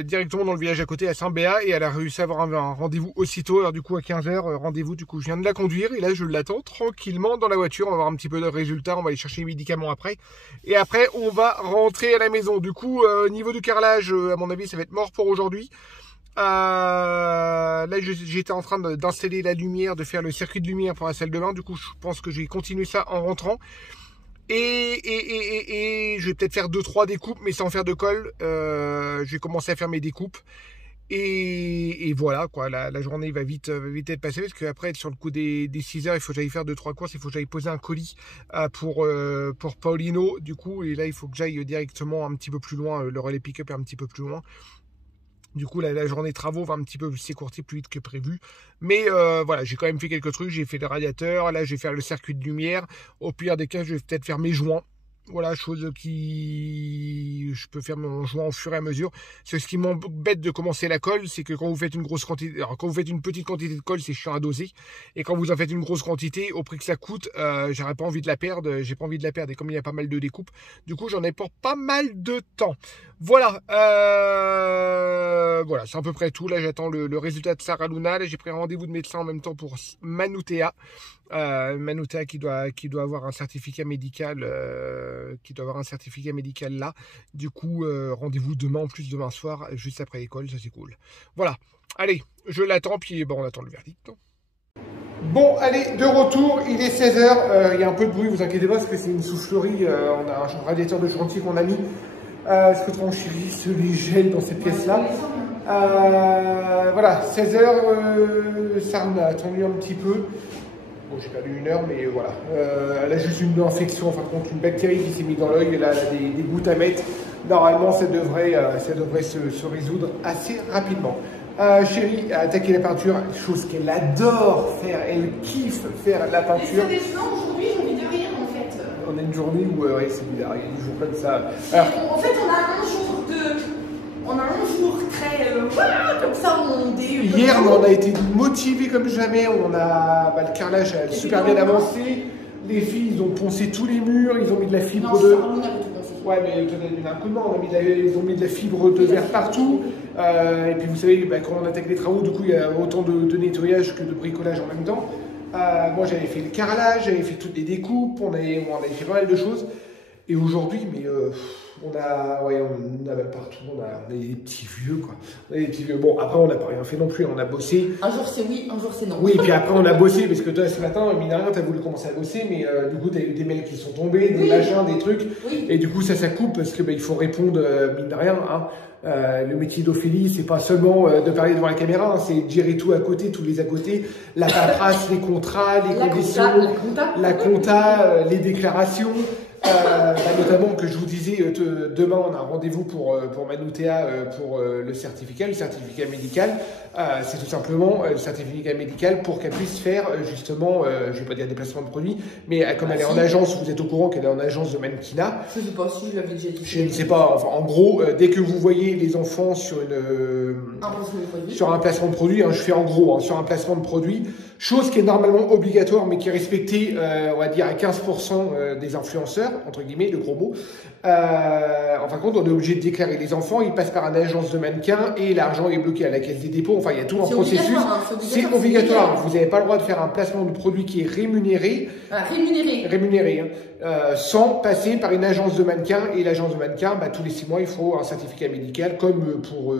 directement dans le village à côté, à Saint-Béat, et elle a réussi à avoir un rendez-vous aussitôt. Alors du coup, à 15 h, rendez-vous, du coup, je viens de la conduire, et là, je l'attends tranquillement dans la voiture. On va voir un petit peu de résultats, on va aller chercher les médicaments après. Et après, on va rentrer à la maison. Du coup, niveau du carrelage, à mon avis, ça va être mort pour aujourd'hui. Là, j'étais en train d'installer la lumière, de faire le circuit de lumière pour la salle de bain. Du coup, je pense que je vais continuer ça en rentrant. Et je vais peut-être faire 2-3 découpes, mais sans faire de colle. Je vais commencer à faire mes découpes. Et voilà, quoi. La journée va vite être passée, parce qu'après, sur le coup des 6 h, il faut que j'aille faire 2-3 courses. Il faut que j'aille poser un colis pour Paulino, du coup. Et là, il faut que j'aille directement un petit peu plus loin. Le relais pick-up est un petit peu plus loin. Du coup, la journée travaux va un petit peu s'écourter plus vite que prévu. Mais voilà, j'ai quand même fait quelques trucs. J'ai fait le radiateur. Là, je vais faire le circuit de lumière. Au pire des cas, je vais peut-être faire mes joints. Voilà, chose qui je peux faire en jouant au fur et à mesure. Ce qui m'embête de commencer la colle, c'est que quand vous faites une grosse quantité, alors quand vous faites une petite quantité de colle, c'est chiant à doser. Et quand vous en faites une grosse quantité, au prix que ça coûte, j'aurais pas envie de la perdre. J'ai pas envie de la perdre. Et comme il y a pas mal de découpes, du coup, j'en ai pour pas mal de temps. Voilà, voilà, c'est à peu près tout. Là, j'attends le résultat de Sarah Luna. Là, j'ai pris un rendez-vous de médecin en même temps pour Manoutea. Manoutea qui doit avoir un certificat médical, là. Du coup, rendez-vous demain, en plus demain soir, juste après l'école, ça c'est cool. Voilà, allez, je l'attends, puis bon, on attend le verdict. Bon, allez, de retour, il est 16 h. Il y a un peu de bruit, vous inquiétez pas, parce que c'est une soufflerie. On a un radiateur de chantier qu'on a mis. Est-ce que ton chéri se les gèle dans cette pièce-là? Voilà, 16 h, ça on a attendu un petit peu. Bon, j'ai perdu 1 heure, mais voilà. Elle a juste une infection, enfin, contre une bactérie qui s'est mise dans l'œil. Et là, elle a des gouttes à mettre. Normalement, ça devrait se résoudre assez rapidement. Chérie a attaqué la peinture, chose qu'elle adore faire. Elle kiffe faire la peinture. Et ça, aujourd'hui, j'ai envie de rire, en fait. On a une journée où, ouais, c'est bizarre, il y a des jours comme ça. Alors, en fait, on a un jour très... comme ça, on est... Hier, on a été motivés comme jamais. On a, le carrelage a super bien avancé. Les filles, ils ont poncé tous les murs. Ils ont mis de la fibre de... Ouais, mais toi, t'as donné un coup de main. Ils ont mis de la fibre de verre partout. Et puis, vous savez, quand on attaque les travaux, du coup, il y a autant de nettoyage que de bricolage en même temps. Moi, j'avais fait le carrelage, j'avais fait toutes les découpes. On avait fait pas mal de choses. Et aujourd'hui, mais on a partout, on a des petits vieux, quoi. On a des petits vieux. Bon, après, on n'a pas rien fait non plus, on a bossé. Un jour c'est oui, un jour c'est non. Oui, et puis après, on a bossé, parce que toi, ce matin, mine de rien, tu as voulu commencer à bosser, mais du coup, tu as eu des mails qui sont tombés, des machins, des trucs. Oui. Et du coup, ça coupe, parce que il faut répondre, mine de rien, hein. Le métier d'Ophélie, c'est pas seulement de parler devant la caméra, hein, c'est de gérer tout à côté, tous les à côté, la paperasse, les contrats, les conditions, la compta, les déclarations. Notamment que je vous disais, demain on a un rendez-vous pour Manoutea pour le certificat médical. C'est tout simplement le certificat médical pour qu'elle puisse faire justement, je vais pas dire déplacement de produits, mais comme elle est en agence, vous êtes au courant qu'elle est en agence de mannequinat. Je sais pas si je l'avais déjà dit. Je ne sais pas, enfin en gros, dès que vous voyez les enfants sur un placement de produit, hein, je fais en gros, hein, sur un placement de produit, chose qui est normalement obligatoire mais qui est respectée, on va dire à 15% des influenceurs, entre guillemets, le gros mot. En fin de compte, on est obligé de déclarer les enfants, ils passent par une agence de mannequins et l'argent est bloqué à la caisse des dépôts. Enfin, il y a tout un processus. C'est obligatoire. Vous n'avez pas le droit de faire un placement de produit qui est rémunéré. Rémunéré. Sans passer par une agence de mannequins. Et l'agence de mannequins, tous les 6 mois, il faut un certificat médical comme pour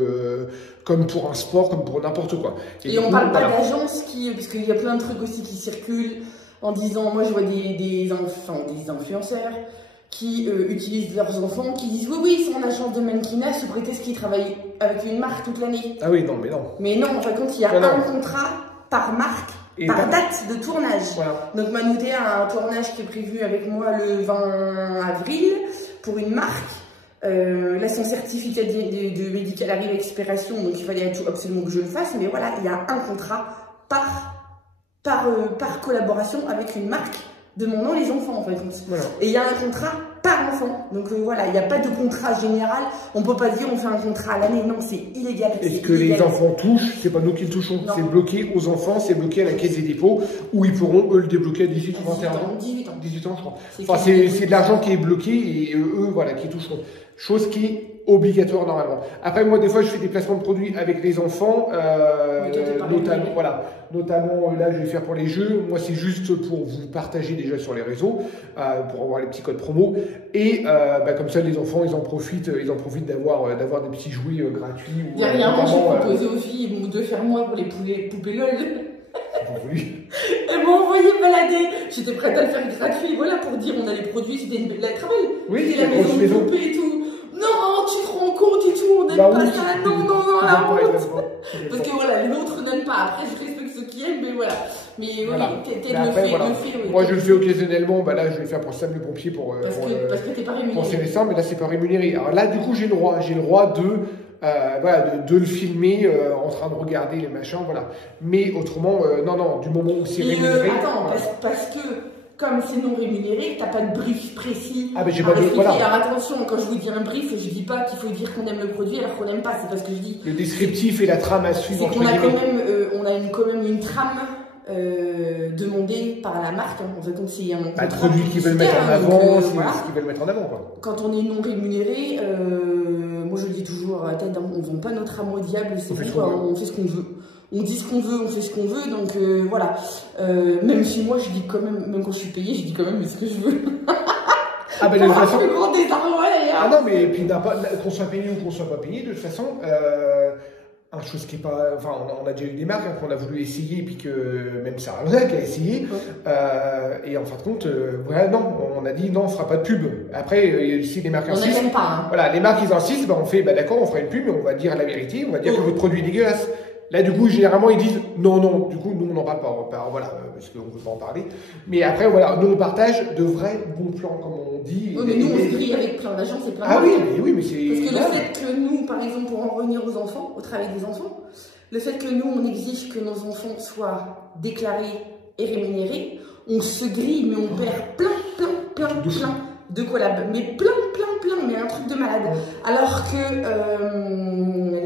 un sport, comme pour n'importe quoi. Et on parle pas d'agence parce qu'il y a plein de trucs aussi qui circulent en disant, moi je vois des influenceurs qui utilisent leurs enfants, qui disent oui, ils sont en agence de mannequinat sous prétexte qu'ils travaillent avec une marque toute l'année. Ah oui, non, mais non. Mais non, en fin de compte, il y a un contrat par marque, par date de tournage. Voilà. Donc Manoutea a un tournage qui est prévu avec moi le 20 avril pour une marque. Là, son certificat de médical arrive à expiration, donc il fallait absolument que je le fasse. Mais voilà, il y a un contrat par collaboration avec une marque de mon nom les enfants en fait. Voilà. Et il y a un contrat par enfant. Donc voilà, il n'y a pas de contrat général. On ne peut pas dire on fait un contrat à l'année. Non, c'est illégal. Et ce que les enfants touchent, c'est pas nous qui le touchons. C'est bloqué aux enfants, c'est bloqué à la caisse des dépôts où ils pourront eux le débloquer à 18 ou 21 ans. 18 ans, je crois. Enfin, c'est de l'argent qui est bloqué et eux, voilà, qui toucheront. Chose qui est obligatoire normalement. Après, moi, des fois, je fais des placements de produits avec les enfants, notamment là, je vais faire pour les jeux. Moi, c'est juste pour vous partager déjà sur les réseaux, pour avoir les petits codes promo. Et comme ça, les enfants, ils en profitent d'avoir des petits jouets gratuits. Dernièrement, j'ai proposé aux filles de faire moi pour les poupées LOL. Elles m'ont envoyé balader. J'étais prête à le faire gratuit. Voilà, pour dire on a les produits, c'était une belle travail. Oui, c'était la maison de poupées et tout. Non, tu te rends compte et tout, on n'aime pas ça. Non, la honte. Parce que voilà, l'autre n'aime pas. Après, je respecte ceux qui aiment, mais voilà. Mais oui, t'es le fait. Moi, je le fais occasionnellement. Là, je vais faire pour Sam le pompier parce que t'es pas rémunéré. Pour serrer ça, mais là, c'est pas rémunéré. Alors là, du coup, j'ai le droit de le filmer en train de regarder les machins, voilà. Mais autrement, non, du moment où c'est rémunéré. Attends, parce que comme c'est non rémunéré, t'as pas de brief précis. Ah, mais j'ai pas dit, voilà. Alors attention, quand je vous dis un brief, je dis pas qu'il faut dire qu'on aime le produit alors qu'on n'aime pas, c'est parce que je dis. Le descriptif et la trame à suivre. C'est qu'on a quand même, quand même une trame demandée par la marque. En fait, donc c'est un produit qu'ils veulent mettre en avant, c'est voilà. ce qu'ils veulent mettre en avant, quoi. Quand on est non rémunéré, moi je le dis toujours à tête, on vend pas notre âme au diable, c'est bon, quoi, on fait ce qu'on veut. On dit ce qu'on veut, on fait ce qu'on veut, donc voilà. Même si moi je dis quand même quand je suis payée, je dis quand même ce que je veux. Ah ben de toute façon. Le grand désarroi, ah non, mais puis qu'on soit payé ou qu'on soit pas payé, de toute façon, une chose qui est pas. Enfin, on a déjà eu des marques qu'on a voulu essayer, puis que même Sarah Luna qui a essayé. Et en fin de compte, voilà, non, on a dit non, on fera pas de pub. Après, si les marques insistent. On n'aime pas. Hein. Voilà, les marques ils insistent, on fait, d'accord, on fera une pub, mais on va dire la vérité, on va dire que votre produit est dégueulasse. Là, du coup, généralement, ils disent non, du coup, nous, on n'en parle pas, voilà, parce qu'on ne veut pas en parler. Mais après, voilà, nous, on partage de vrais bons plans, comme on dit. Oui, mais nous, on se grille avec plein d'agences et plein de Ah oui, mais c'est. Parce que le fait que nous, par exemple, pour en revenir aux enfants, au travail des enfants, le fait que nous, on exige que nos enfants soient déclarés et rémunérés, on se grille, mais on perd plein de collabs. Mais plein, mais un truc de malade. Alors que,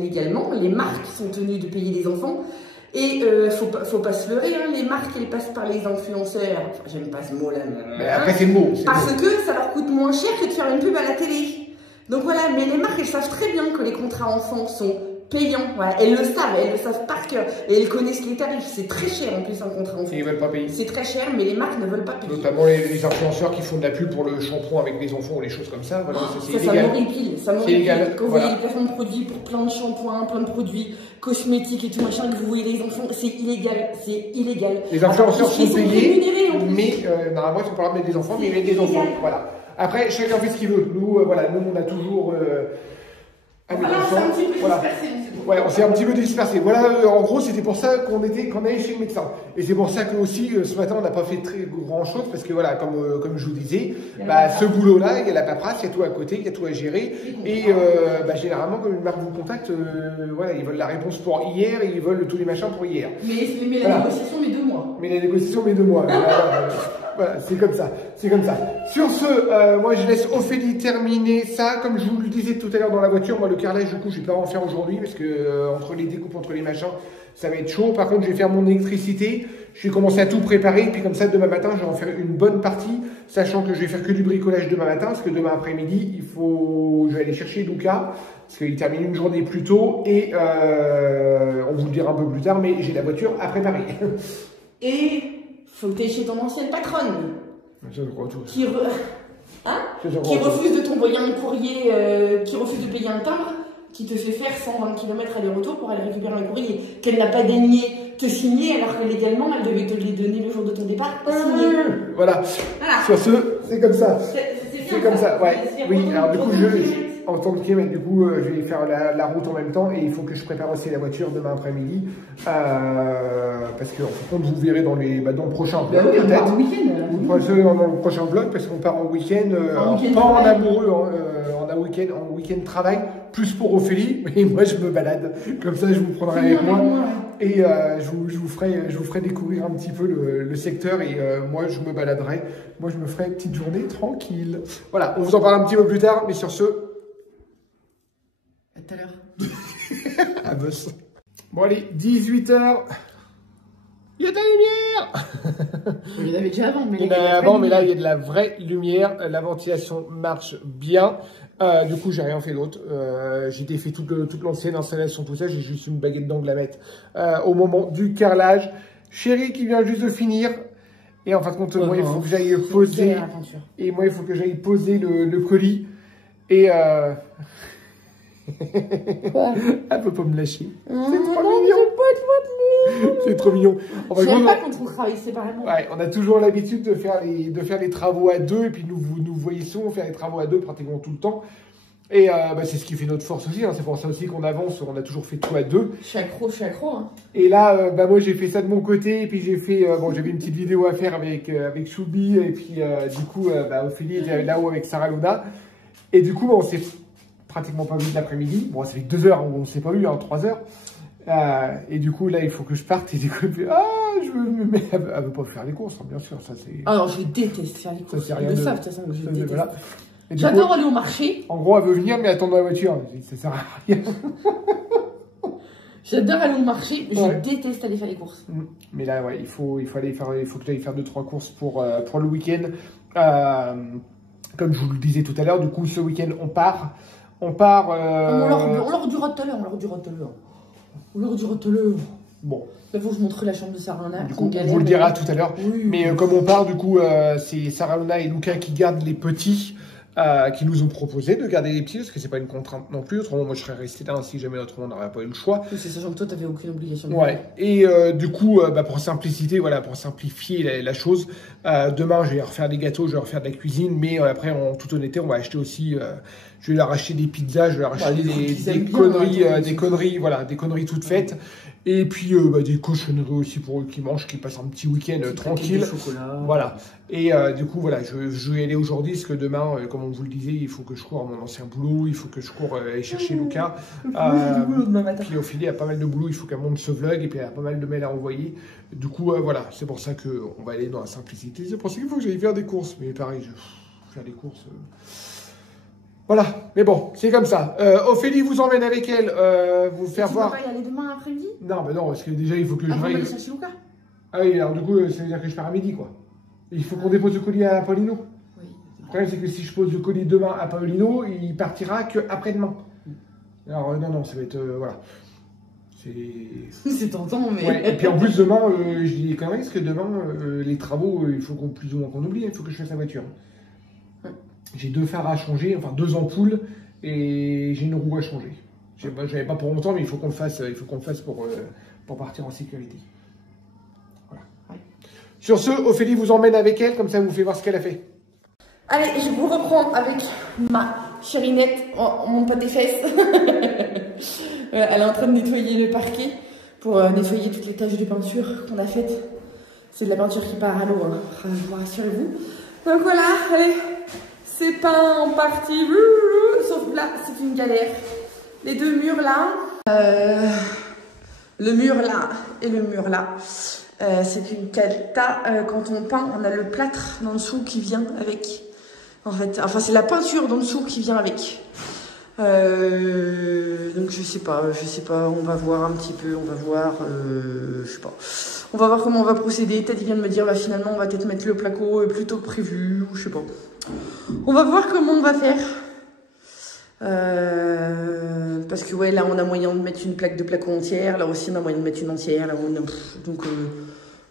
légalement, les marques sont tenues de payer les enfants. Et faut pas se leurrer, hein, les marques elles passent par les influenceurs. Enfin, j'aime pas ce mot là. Mais après c'est le mot. Parce que ça leur coûte moins cher que de faire une pub à la télé. Donc voilà, mais les marques elles savent très bien que les contrats enfants sont payants. Voilà, elles le savent par cœur. Et elles connaissent les tarifs. C'est très cher en plus un contrat enfant. Et ils veulent pas payer. C'est très cher, mais les marques ne veulent pas payer. Notamment les influenceurs qui font de la pub pour le shampoing avec les enfants ou les choses comme ça. Voilà, c'est illégal. Ça m'horripile. Quand vous voyez les placements de produits pour plein de shampoings, plein de produits cosmétiques et tout machin, que vous voyez les enfants, c'est illégal. C'est illégal. Les influenceurs sont payés, mais normalement ils sont pas là de mettre des enfants, mais ils mettent des enfants. Voilà. Après, chacun fait ce qu'il veut. Nous, voilà, nous on a toujours. Voilà, on s'est un petit peu dispersé. Ouais, on s'est un petit peu dispersé. Voilà, en gros, c'était pour ça qu'on allait chez le médecin. Et c'est pour ça que aussi, ce matin, on n'a pas fait très grand chose, parce que voilà, comme je vous disais, ce boulot-là, il y a la paperasse, il y a tout à côté, il y a tout à gérer. Et généralement, comme une marque vous contacte, voilà, ils veulent la réponse pour hier et ils veulent tous les machins pour hier. Mais la négociation met 2 mois. Mais la négociation met 2 mois. Voilà, c'est comme ça, c'est comme ça. Sur ce, moi je laisse Ophélie terminer ça. Comme je vous le disais tout à l'heure dans la voiture, moi le carrelage, du coup, je vais pas en faire aujourd'hui parce que entre les découpes, entre les machins, ça va être chaud. Par contre, je vais faire mon électricité. Je vais commencer à tout préparer. Puis comme ça, demain matin, je vais en faire une bonne partie, sachant que je vais faire que du bricolage demain matin, parce que demain après-midi, je vais aller chercher Luca, parce qu'il termine une journée plus tôt. Et on vous le dira un peu plus tard, mais j'ai la voiture à préparer. Et faut que tu ailles chez ton ancienne patronne. Qui refuse de t'envoyer un courrier, qui refuse de payer un timbre, qui te fait faire 120 km aller-retour pour aller récupérer un courrier qu'elle n'a pas daigné te signer alors que légalement elle devait te les donner le jour de ton départ. Voilà. Sur ce, c'est comme ça. C'est comme ça, ouais. Oui, alors du coup, en tant que kilomètre, du coup, je vais faire la route en même temps et il faut que je prépare aussi la voiture demain après-midi. Parce que, en fait, vous verrez dans le prochain vlog, peut-être. Dans le prochain vlog, parce qu'on part en week-end, pas en amoureux, en week-end travail, plus pour Ophélie, mais moi je me balade. Comme ça, je vous prendrai avec moi. Et je vous ferai découvrir un petit peu le secteur et moi je me baladerai. Moi je me ferai une petite journée tranquille. Voilà, on vous en parle un petit peu plus tard, mais sur ce... À tout à l'heure. À bosse. Bon allez, 18 h. Il y a de la lumière. Il y en avait déjà avant, mais mais là il y a de la vraie lumière. La ventilation marche bien. Du coup, j'ai rien fait d'autre. J'ai défait toute l'ancienne installation, tout ça. J'ai juste une baguette d'angle à mettre au moment du carrelage. Chérie qui vient juste de finir. Et en fin de compte, moi, il faut que j'aille poser. Et moi, il faut que j'aille poser le colis. Et elle peut pas me lâcher. C'est trop mignon. C'est trop mignon. J'aime pas quand on travaille séparément. Ouais, on a toujours l'habitude de faire les travaux à deux. Et puis nous voyez souvent faire les travaux à deux pratiquement tout le temps. Et c'est ce qui fait notre force aussi. Hein. C'est pour ça aussi qu'on avance. On a toujours fait tout à deux. Je suis accro. Hein. Et là, moi j'ai fait ça de mon côté. Et puis j'ai fait, j'avais une petite vidéo à faire avec Choubi. Et puis du coup, Ophélie était là-haut avec Sarah Luna. Et du coup, on s'est pratiquement pas vu de l'après-midi. Bon, ça fait 2 heures où on ne s'est pas eu, 3 heures. Et du coup, là, il faut que je parte. Et du coup, Mais elle veut pas faire les courses, hein, bien sûr, ça c'est... Ah non, je déteste faire les courses, ils le savent de toute façon, je déteste. Voilà. J'adore aller au marché. En gros, elle veut venir, mais attendre dans la voiture, ça sert à rien. J'adore aller au marché, mais ouais. je déteste aller faire les courses. Mais là, ouais, il faut que tu ailles faire 2-3 courses pour le week-end. Comme je vous le disais tout à l'heure, du coup, ce week-end, on part. On leur dira tout à l'heure, Bon. Là, faut que je montre la chambre de Sarah. Du coup, on vous le dira tout à l'heure. Oui, mais comme on part, du coup, c'est Sarah et Luca qui gardent les petits. Qui nous ont proposé de garder les petits, parce que c'est pas une contrainte non plus. Autrement, moi, je serais resté là si jamais autrement on n'aurait pas eu le choix. Oui, c'est sachant que toi, tu n'avais aucune obligation. Ouais. Et du coup, pour simplicité, voilà, pour simplifier la chose, demain, je vais refaire des gâteaux, je vais refaire de la cuisine, mais après, en toute honnêteté, on va acheter aussi. Je vais leur acheter des pizzas, je vais leur acheter des conneries, voilà, des conneries toutes faites. Et puis des cochonneries aussi pour eux qui mangent, qui passent un petit week-end tranquille. Voilà. Et du coup, voilà, je vais y aller aujourd'hui parce que demain, comme on vous le disait, il faut que je cours à mon ancien boulot, il faut que je cours aller chercher Luca. Puis Ophélie a pas mal de boulot, il faut qu'elle monte ce vlog et puis elle a pas mal de mails à envoyer. Du coup, voilà, c'est pour ça qu'on va aller dans la simplicité. C'est pour ça qu'il faut que j'aille faire des courses. Mais pareil, faire des courses. Voilà, mais bon, c'est comme ça. Ophélie vous emmène avec elle, vous faire voir. Tu peux pas y aller demain après-midi? Non, mais non, parce que déjà, il faut que je aille aille. chercher Luca. Ah oui, alors du coup, ça veut dire que je pars à midi, quoi. Et il faut qu'on dépose le colis à Paulino. Oui. Le problème, c'est que si je pose le colis demain à Paulino, il partira qu'après-demain. Alors, non, ça va être. Voilà. C'est tentant, mais. Ouais, et puis en plus, demain, je dis des conneries, parce que demain, les travaux, il faut qu'on plus ou moins qu'on oublie, il faut que je fasse la voiture. J'ai 2 phares à changer, enfin 2 ampoules, et j'ai une roue à changer. Je n'avais pas pour longtemps, mais il faut qu'on le fasse, pour partir en sécurité. Voilà. Ouais. Sur ce, Ophélie vous emmène avec elle, comme ça elle vous fait voir ce qu'elle a fait. Allez, je vous reprends avec ma chérinette. Oh, on monte pas des fesses. Elle est en train de nettoyer le parquet pour nettoyer toutes les taches de peinture qu'on a faites. C'est de la peinture qui part à l'eau, hein. Rassurez-vous. Donc voilà, allez, c'est peint en partie. Sauf là, c'est une galère. Les 2 murs là, le mur là et le mur là, c'est une cata. Quand on peint, on a le plâtre en dessous qui vient avec. En fait, enfin c'est la peinture d'en dessous qui vient avec. Donc je sais pas, on va voir un petit peu, je sais pas. On va voir comment on va procéder. Teddy vient de me dire, bah finalement on va peut-être mettre le placo plus tôt que prévu, ou je sais pas. On va voir comment on va faire. Parce que ouais, là on a moyen de mettre une plaque de placo entière, là aussi on a moyen de mettre une entière, là donc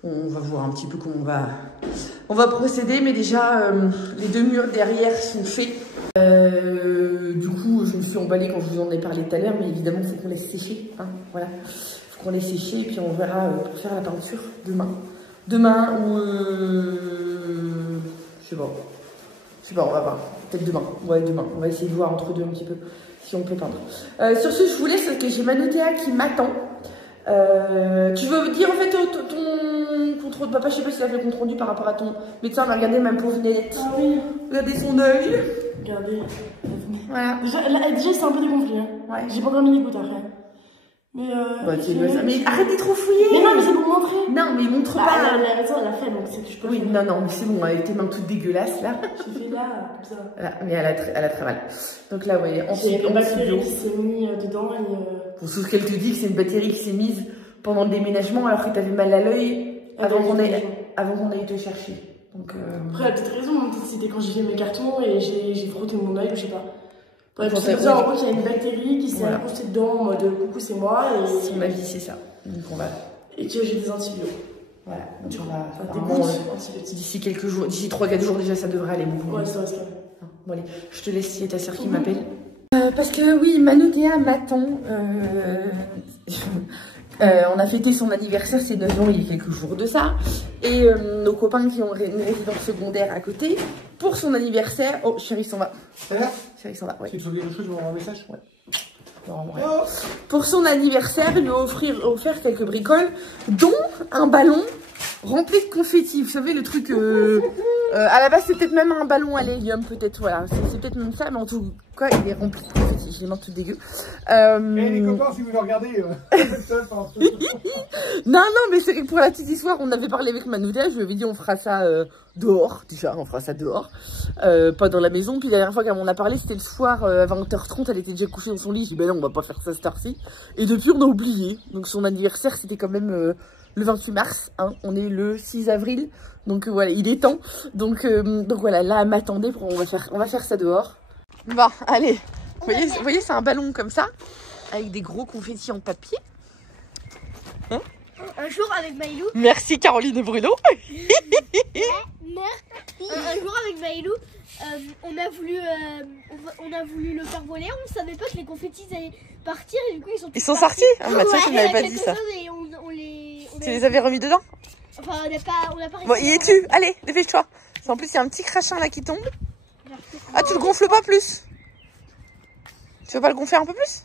on va voir un petit peu comment on va procéder, mais déjà les 2 murs derrière sont faits. Du coup je me suis emballée quand je vous en ai parlé tout à l'heure, mais évidemment il faut qu'on laisse sécher, hein, voilà, faut qu'on laisse sécher et puis on verra pour faire la peinture demain ou je sais pas, on va voir. Peut-être demain. Ouais, demain. On va essayer de voir entre deux un petit peu si on peut peindre. Sur ce, je vous laisse parce que j'ai Manotea qui m'attend. Tu veux dire en fait ton contrôle. Papa, je sais pas s'il a fait le compte rendu par rapport à ton médecin. On a regardé même pour Venette. Ah oui. Regardez son œil. Regardez. Voilà. Déjà c'est un peu dégonflé. Hein. Ouais. J'ai pas encore mis l'écoute après. Mais mais arrête d'être trop fouillé. Mais non, mais c'est pour montrer. Non, mais montre pas. La médecin elle a fait, donc c'est que je peux. Oui, non, mais c'est bon, avec tes mains toutes dégueulasses là. J'ai fait là, comme ça. Voilà, mais elle a très mal. Donc là, ouais, j'ai une bactérie qui s'est mise dedans et. Pour tout ce qu'elle te dit, que c'est une bactérie qui s'est mise pendant le déménagement alors que t'avais mal à l'œil avant qu'on aille te chercher. Donc, Après, la petite raison, c'était quand j'ai fait mes cartons et j'ai frotté mon œil, je sais pas. Bref, c'est ça, en gros, il y a une bactérie qui s'est incrustée dedans en mode coucou, c'est moi. Et son avis, c'est ça. Donc on va. Et que j'ai des antibiotiques. Voilà. Donc on va. D'ici quelques jours, d'ici 3-4 jours déjà, ça devrait aller beaucoup mieux. Ouais, ça va se calmer. Bon, allez, je te laisse, il y a ta soeur qui m'appelle. Parce que oui, Manotea m'attend. On a fêté son anniversaire, c'est 9 ans, il y a quelques jours de ça. Et nos copains qui ont une résidence secondaire à côté, pour son anniversaire... Oh, chérie s'en va. Chérie s'en va, ouais. Si tu veux quelque chose, je vais envoyer un message. Ouais. Non, ouais. Pour son anniversaire, il lui a offert quelques bricoles, dont un ballon rempli de confettis. Vous savez, le truc À la base, c'est peut-être même un ballon à l'hélium, peut-être, voilà. C'est peut-être même ça, mais en tout cas, il est rempli de confettis. J'ai les mains toutes dégueu. Les copains, si vous le regardez, Non, mais c'est pour la petite histoire, on avait parlé avec Manouda, je lui avais dit on fera ça dehors, déjà, on fera ça dehors, pas dans la maison. Puis la dernière fois qu'elle m'en a parlé, c'était le soir à 20h30, elle était déjà couchée dans son lit. J'ai dit ben non, on va pas faire ça cette heure-ci. Et depuis, on a oublié. Donc son anniversaire, c'était quand même le 28 mars, hein. On est le 6 avril, donc voilà, il est temps. Donc voilà, là, elle m'attendait, on va faire ça dehors. Bon, allez, vous voyez c'est un ballon comme ça, avec des gros confettis en papier. Hein? Un jour avec Maïlou. Merci Caroline et Bruno. Un jour avec Maïlou, on a voulu le faire voler. On savait pas que les confettis allaient partir et du coup ils sont sortis. Ah bah tiens, tu m'avais pas dit ça. Tu les avais remis dedans? Enfin on n'a pas bon, y es-tu? Allez, dépêche-toi. En plus il y a un petit crachin là qui tombe. Ah, tu le gonfles pas plus? Tu veux pas le gonfler un peu plus?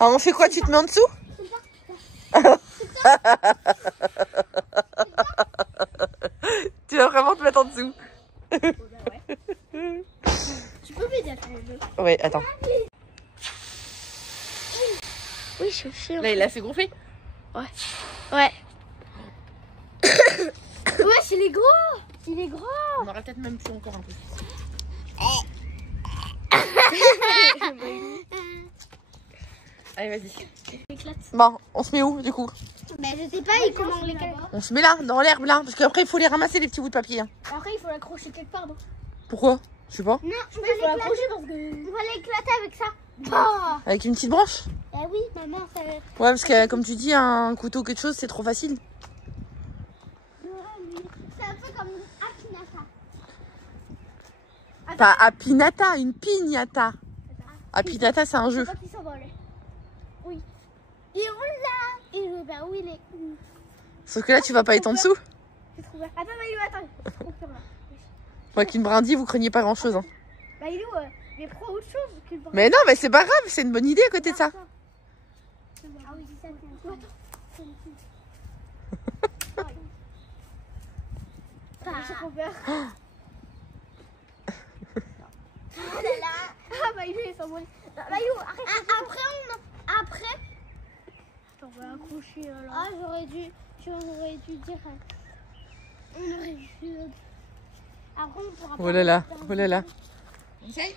Alors on fait quoi? Tu te mets en dessous? Tu vas vraiment te mettre en dessous? Tu peux m'aider à faire le jeu? Ouais, attends. Oui, je fais. Là, il a fait gonfler? Ouais. Ouais, il est gros. Il est gros. On aurait peut-être même plus encore un peu. Allez, vas-y. Bon, on se met où du coup? Mais je sais pas comment on les cale. On se met là, dans l'herbe là, parce qu'après il faut les ramasser les petits bouts de papier. Hein. Après il faut l'accrocher quelque part, non? Pourquoi? Je sais pas. Non, il faut l'accrocher parce que... On va l'éclater avec ça. Oh. Avec une petite branche? Eh oui, maman, ça... Ouais, parce que comme tu dis, un couteau quelque chose, c'est trop facile. C'est un peu comme une apinata. Pas apinata, une pignata. Apinata, c'est un jeu. Pas qu'il s'envole. Oui. Et on l'a. Et je bah oui, il est... Sauf que là, tu vas pas être en dessous. J'ai trouvé. Attends, Maïlou, attends. Moi, qu'une brindille, vous craignez pas grand chose. Hein. Maïlou, mais prends autre chose qu'une brindille. Mais non, mais c'est pas grave, c'est une bonne idée à côté de ça. Ah oui, c'est ça. J'ai trop peur. Oh là là. Ah, Maïlou, il s'envole. Maïlou, arrête. Après. Attends, on va accrocher là. Ah, j'aurais dû dire. On aurait dû. Après, on pourra pas. Oh là là, oh là là. Essaye.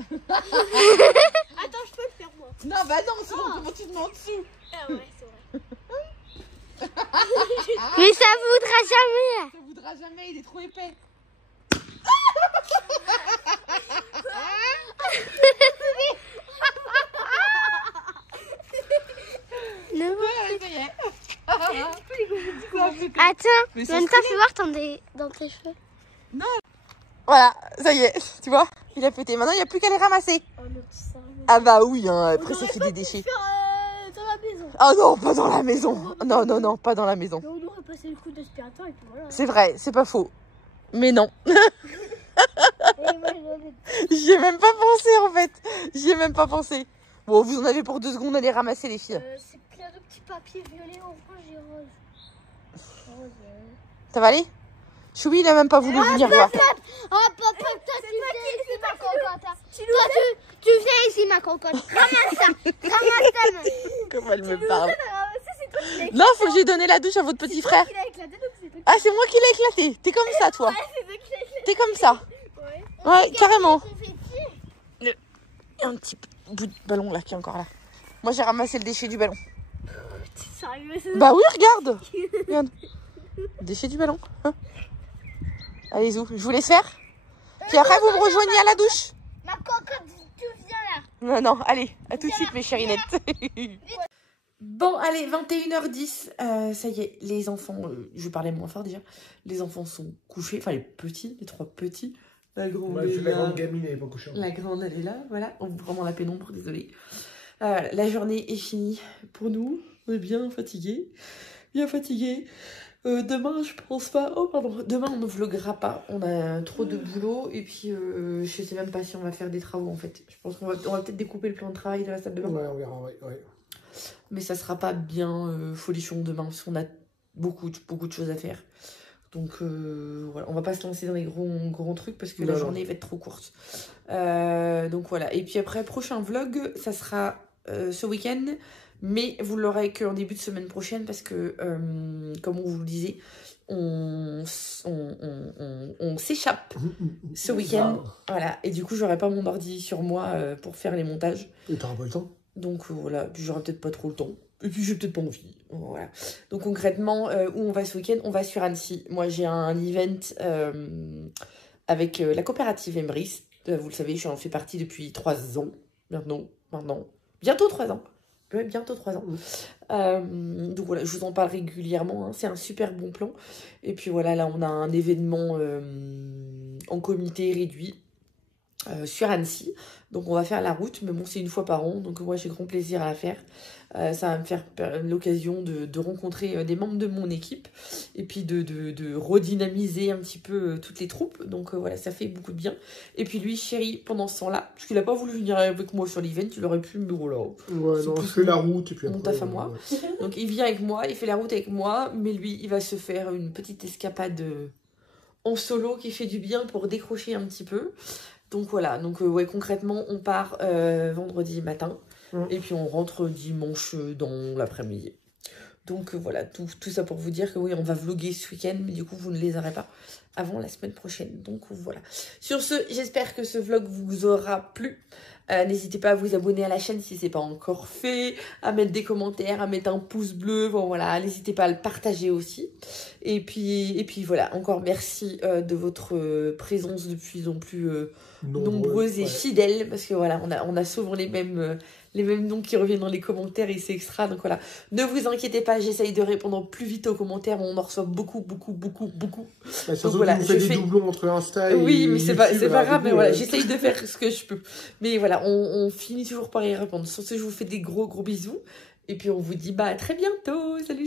Attends, je peux le faire moi. Non, bah non, sinon comment tu te mets en dessous? Ah ouais, c'est vrai. Mais ça voudra jamais. Ça voudra jamais, il est trop épais. Attends, maintenant fais voir dans tes cheveux. Non. Voilà, ça y est, tu vois, il a pété. Maintenant, il n'y a plus qu'à les ramasser. Oh, le petit cerveau. Ah bah oui, hein, après ça fait des déchets. Faire dans la maison. Ah non, pas dans la maison. Non, pas dans la maison. Mais on aurait passé le coup d'aspirateur et puis voilà. C'est vrai, c'est pas faux. Mais non. Et moi, J'y ai même pas pensé en fait. J'y ai même pas pensé. Bon, vous en avez pour 2 secondes à les ramasser les filles. c'est plein de petits papiers violets, orange et rose. Ça va aller? Choui, il a même pas voulu venir voir. Oh, papa, toi, tu viens ici, ma cocotte. Toi, tu viens ici, ma cocotte. Ramasse ça. Ramasse ça. Comment elle me parle. C'est toi qui l'as éclaté. Non, faut que j'ai donné la douche à votre petit frère. Il a éclaté, donc c'est toi qui Ah, c'est moi qui l'ai éclaté. T'es comme ça, toi. c'est toi qui l'as éclaté. T'es comme ça. Ouais. Ouais, carrément. Confetti. Il y a un petit bout de ballon là qui est encore là. Moi, j'ai ramassé le déchet du ballon. T'es sérieux? Bah oui, regarde. Regarde. Déchet du ballon. Hein. Allez, Zou, je vous laisse faire. Puis après, vous me rejoignez à la douche. Ma cocotte, tu viens là. Non, allez, à tout de suite, mes chérinettes. Bon, allez, 21h10. Ça y est, les enfants, je parlais moins fort déjà. Les enfants sont couchés, enfin les petits, les 3 petits. La grande, ouais, la grande gamine, elle est pas couchée. La grande, elle est là, voilà. On est vraiment la pénombre, désolée. La journée est finie pour nous. On est bien fatigués. Bien fatigués. Demain, je pense pas. Oh, pardon. Demain, on ne vloguera pas. On a trop de boulot. Et puis, je sais même pas si on va faire des travaux en fait. Je pense qu'on va peut-être découper le plan de travail de la salle de bain. Ouais, on verra, ouais. Mais ça sera pas bien folichon demain parce qu'on a beaucoup de choses à faire. Donc voilà, on va pas se lancer dans les gros trucs parce que la journée va être trop courte. Donc voilà, et puis après, prochain vlog, ça sera ce week-end. Mais vous l'aurez qu'en début de semaine prochaine parce que, comme on vous le disait, on s'échappe ce week-end. Voilà, et du coup, j'aurai pas mon ordi sur moi pour faire les montages. Et t'auras pas le temps. Donc voilà, puis j'aurai peut-être pas trop le temps. Et puis j'ai peut-être pas envie. Voilà. Donc concrètement, où on va ce week-end? On va sur Annecy. Moi, j'ai un event avec la coopérative Embris. Vous le savez, j'en fais partie depuis 3 ans. Maintenant. Bientôt 3 ans. Bientôt 3 ans. Donc voilà, je vous en parle régulièrement. Hein. C'est un super bon plan. Et puis voilà, là, on a un événement en comité réduit sur Annecy. Donc on va faire la route, mais bon, c'est 1 fois par an. Donc moi, j'ai grand plaisir à la faire. Ça va me faire l'occasion de rencontrer des membres de mon équipe et puis de redynamiser un petit peu toutes les troupes. Donc voilà, ça fait beaucoup de bien. Et puis lui, chéri, pendant ce temps-là, parce qu'il n'a pas voulu venir avec moi sur l'event, il aurait pu me là. Ouais, non, je fais la route et puis mon taf à moi. Ouais. Donc il vient avec moi, il fait la route avec moi, mais lui, il va se faire une petite escapade en solo qui fait du bien pour décrocher un petit peu. Donc voilà, donc ouais, concrètement, on part vendredi matin. Et puis on rentre dimanche dans l'après-midi. Donc voilà, tout ça pour vous dire que oui, on va vlogger ce week-end, mais du coup, vous ne les aurez pas avant la semaine prochaine. Donc voilà. Sur ce, j'espère que ce vlog vous aura plu. N'hésitez pas à vous abonner à la chaîne si ce n'est pas encore fait, à mettre des commentaires, à mettre un pouce bleu. Bon voilà, n'hésitez pas à le partager aussi. Et puis voilà, encore merci de votre présence de plus en plus nombreuse et fidèle. Parce que voilà, on a souvent les mêmes noms qui reviennent dans les commentaires et c'est extra. Donc voilà, ne vous inquiétez pas, j'essaye de répondre plus vite aux commentaires. On en reçoit beaucoup. Bah, donc voilà, vous faites des doublons entre Insta et oui, mais c'est pas grave, mais voilà, ouais. j'essaye de faire ce que je peux. Mais voilà, on finit toujours par y répondre. Sur ce, je vous fais des gros bisous. Et puis on vous dit bah à très bientôt. Salut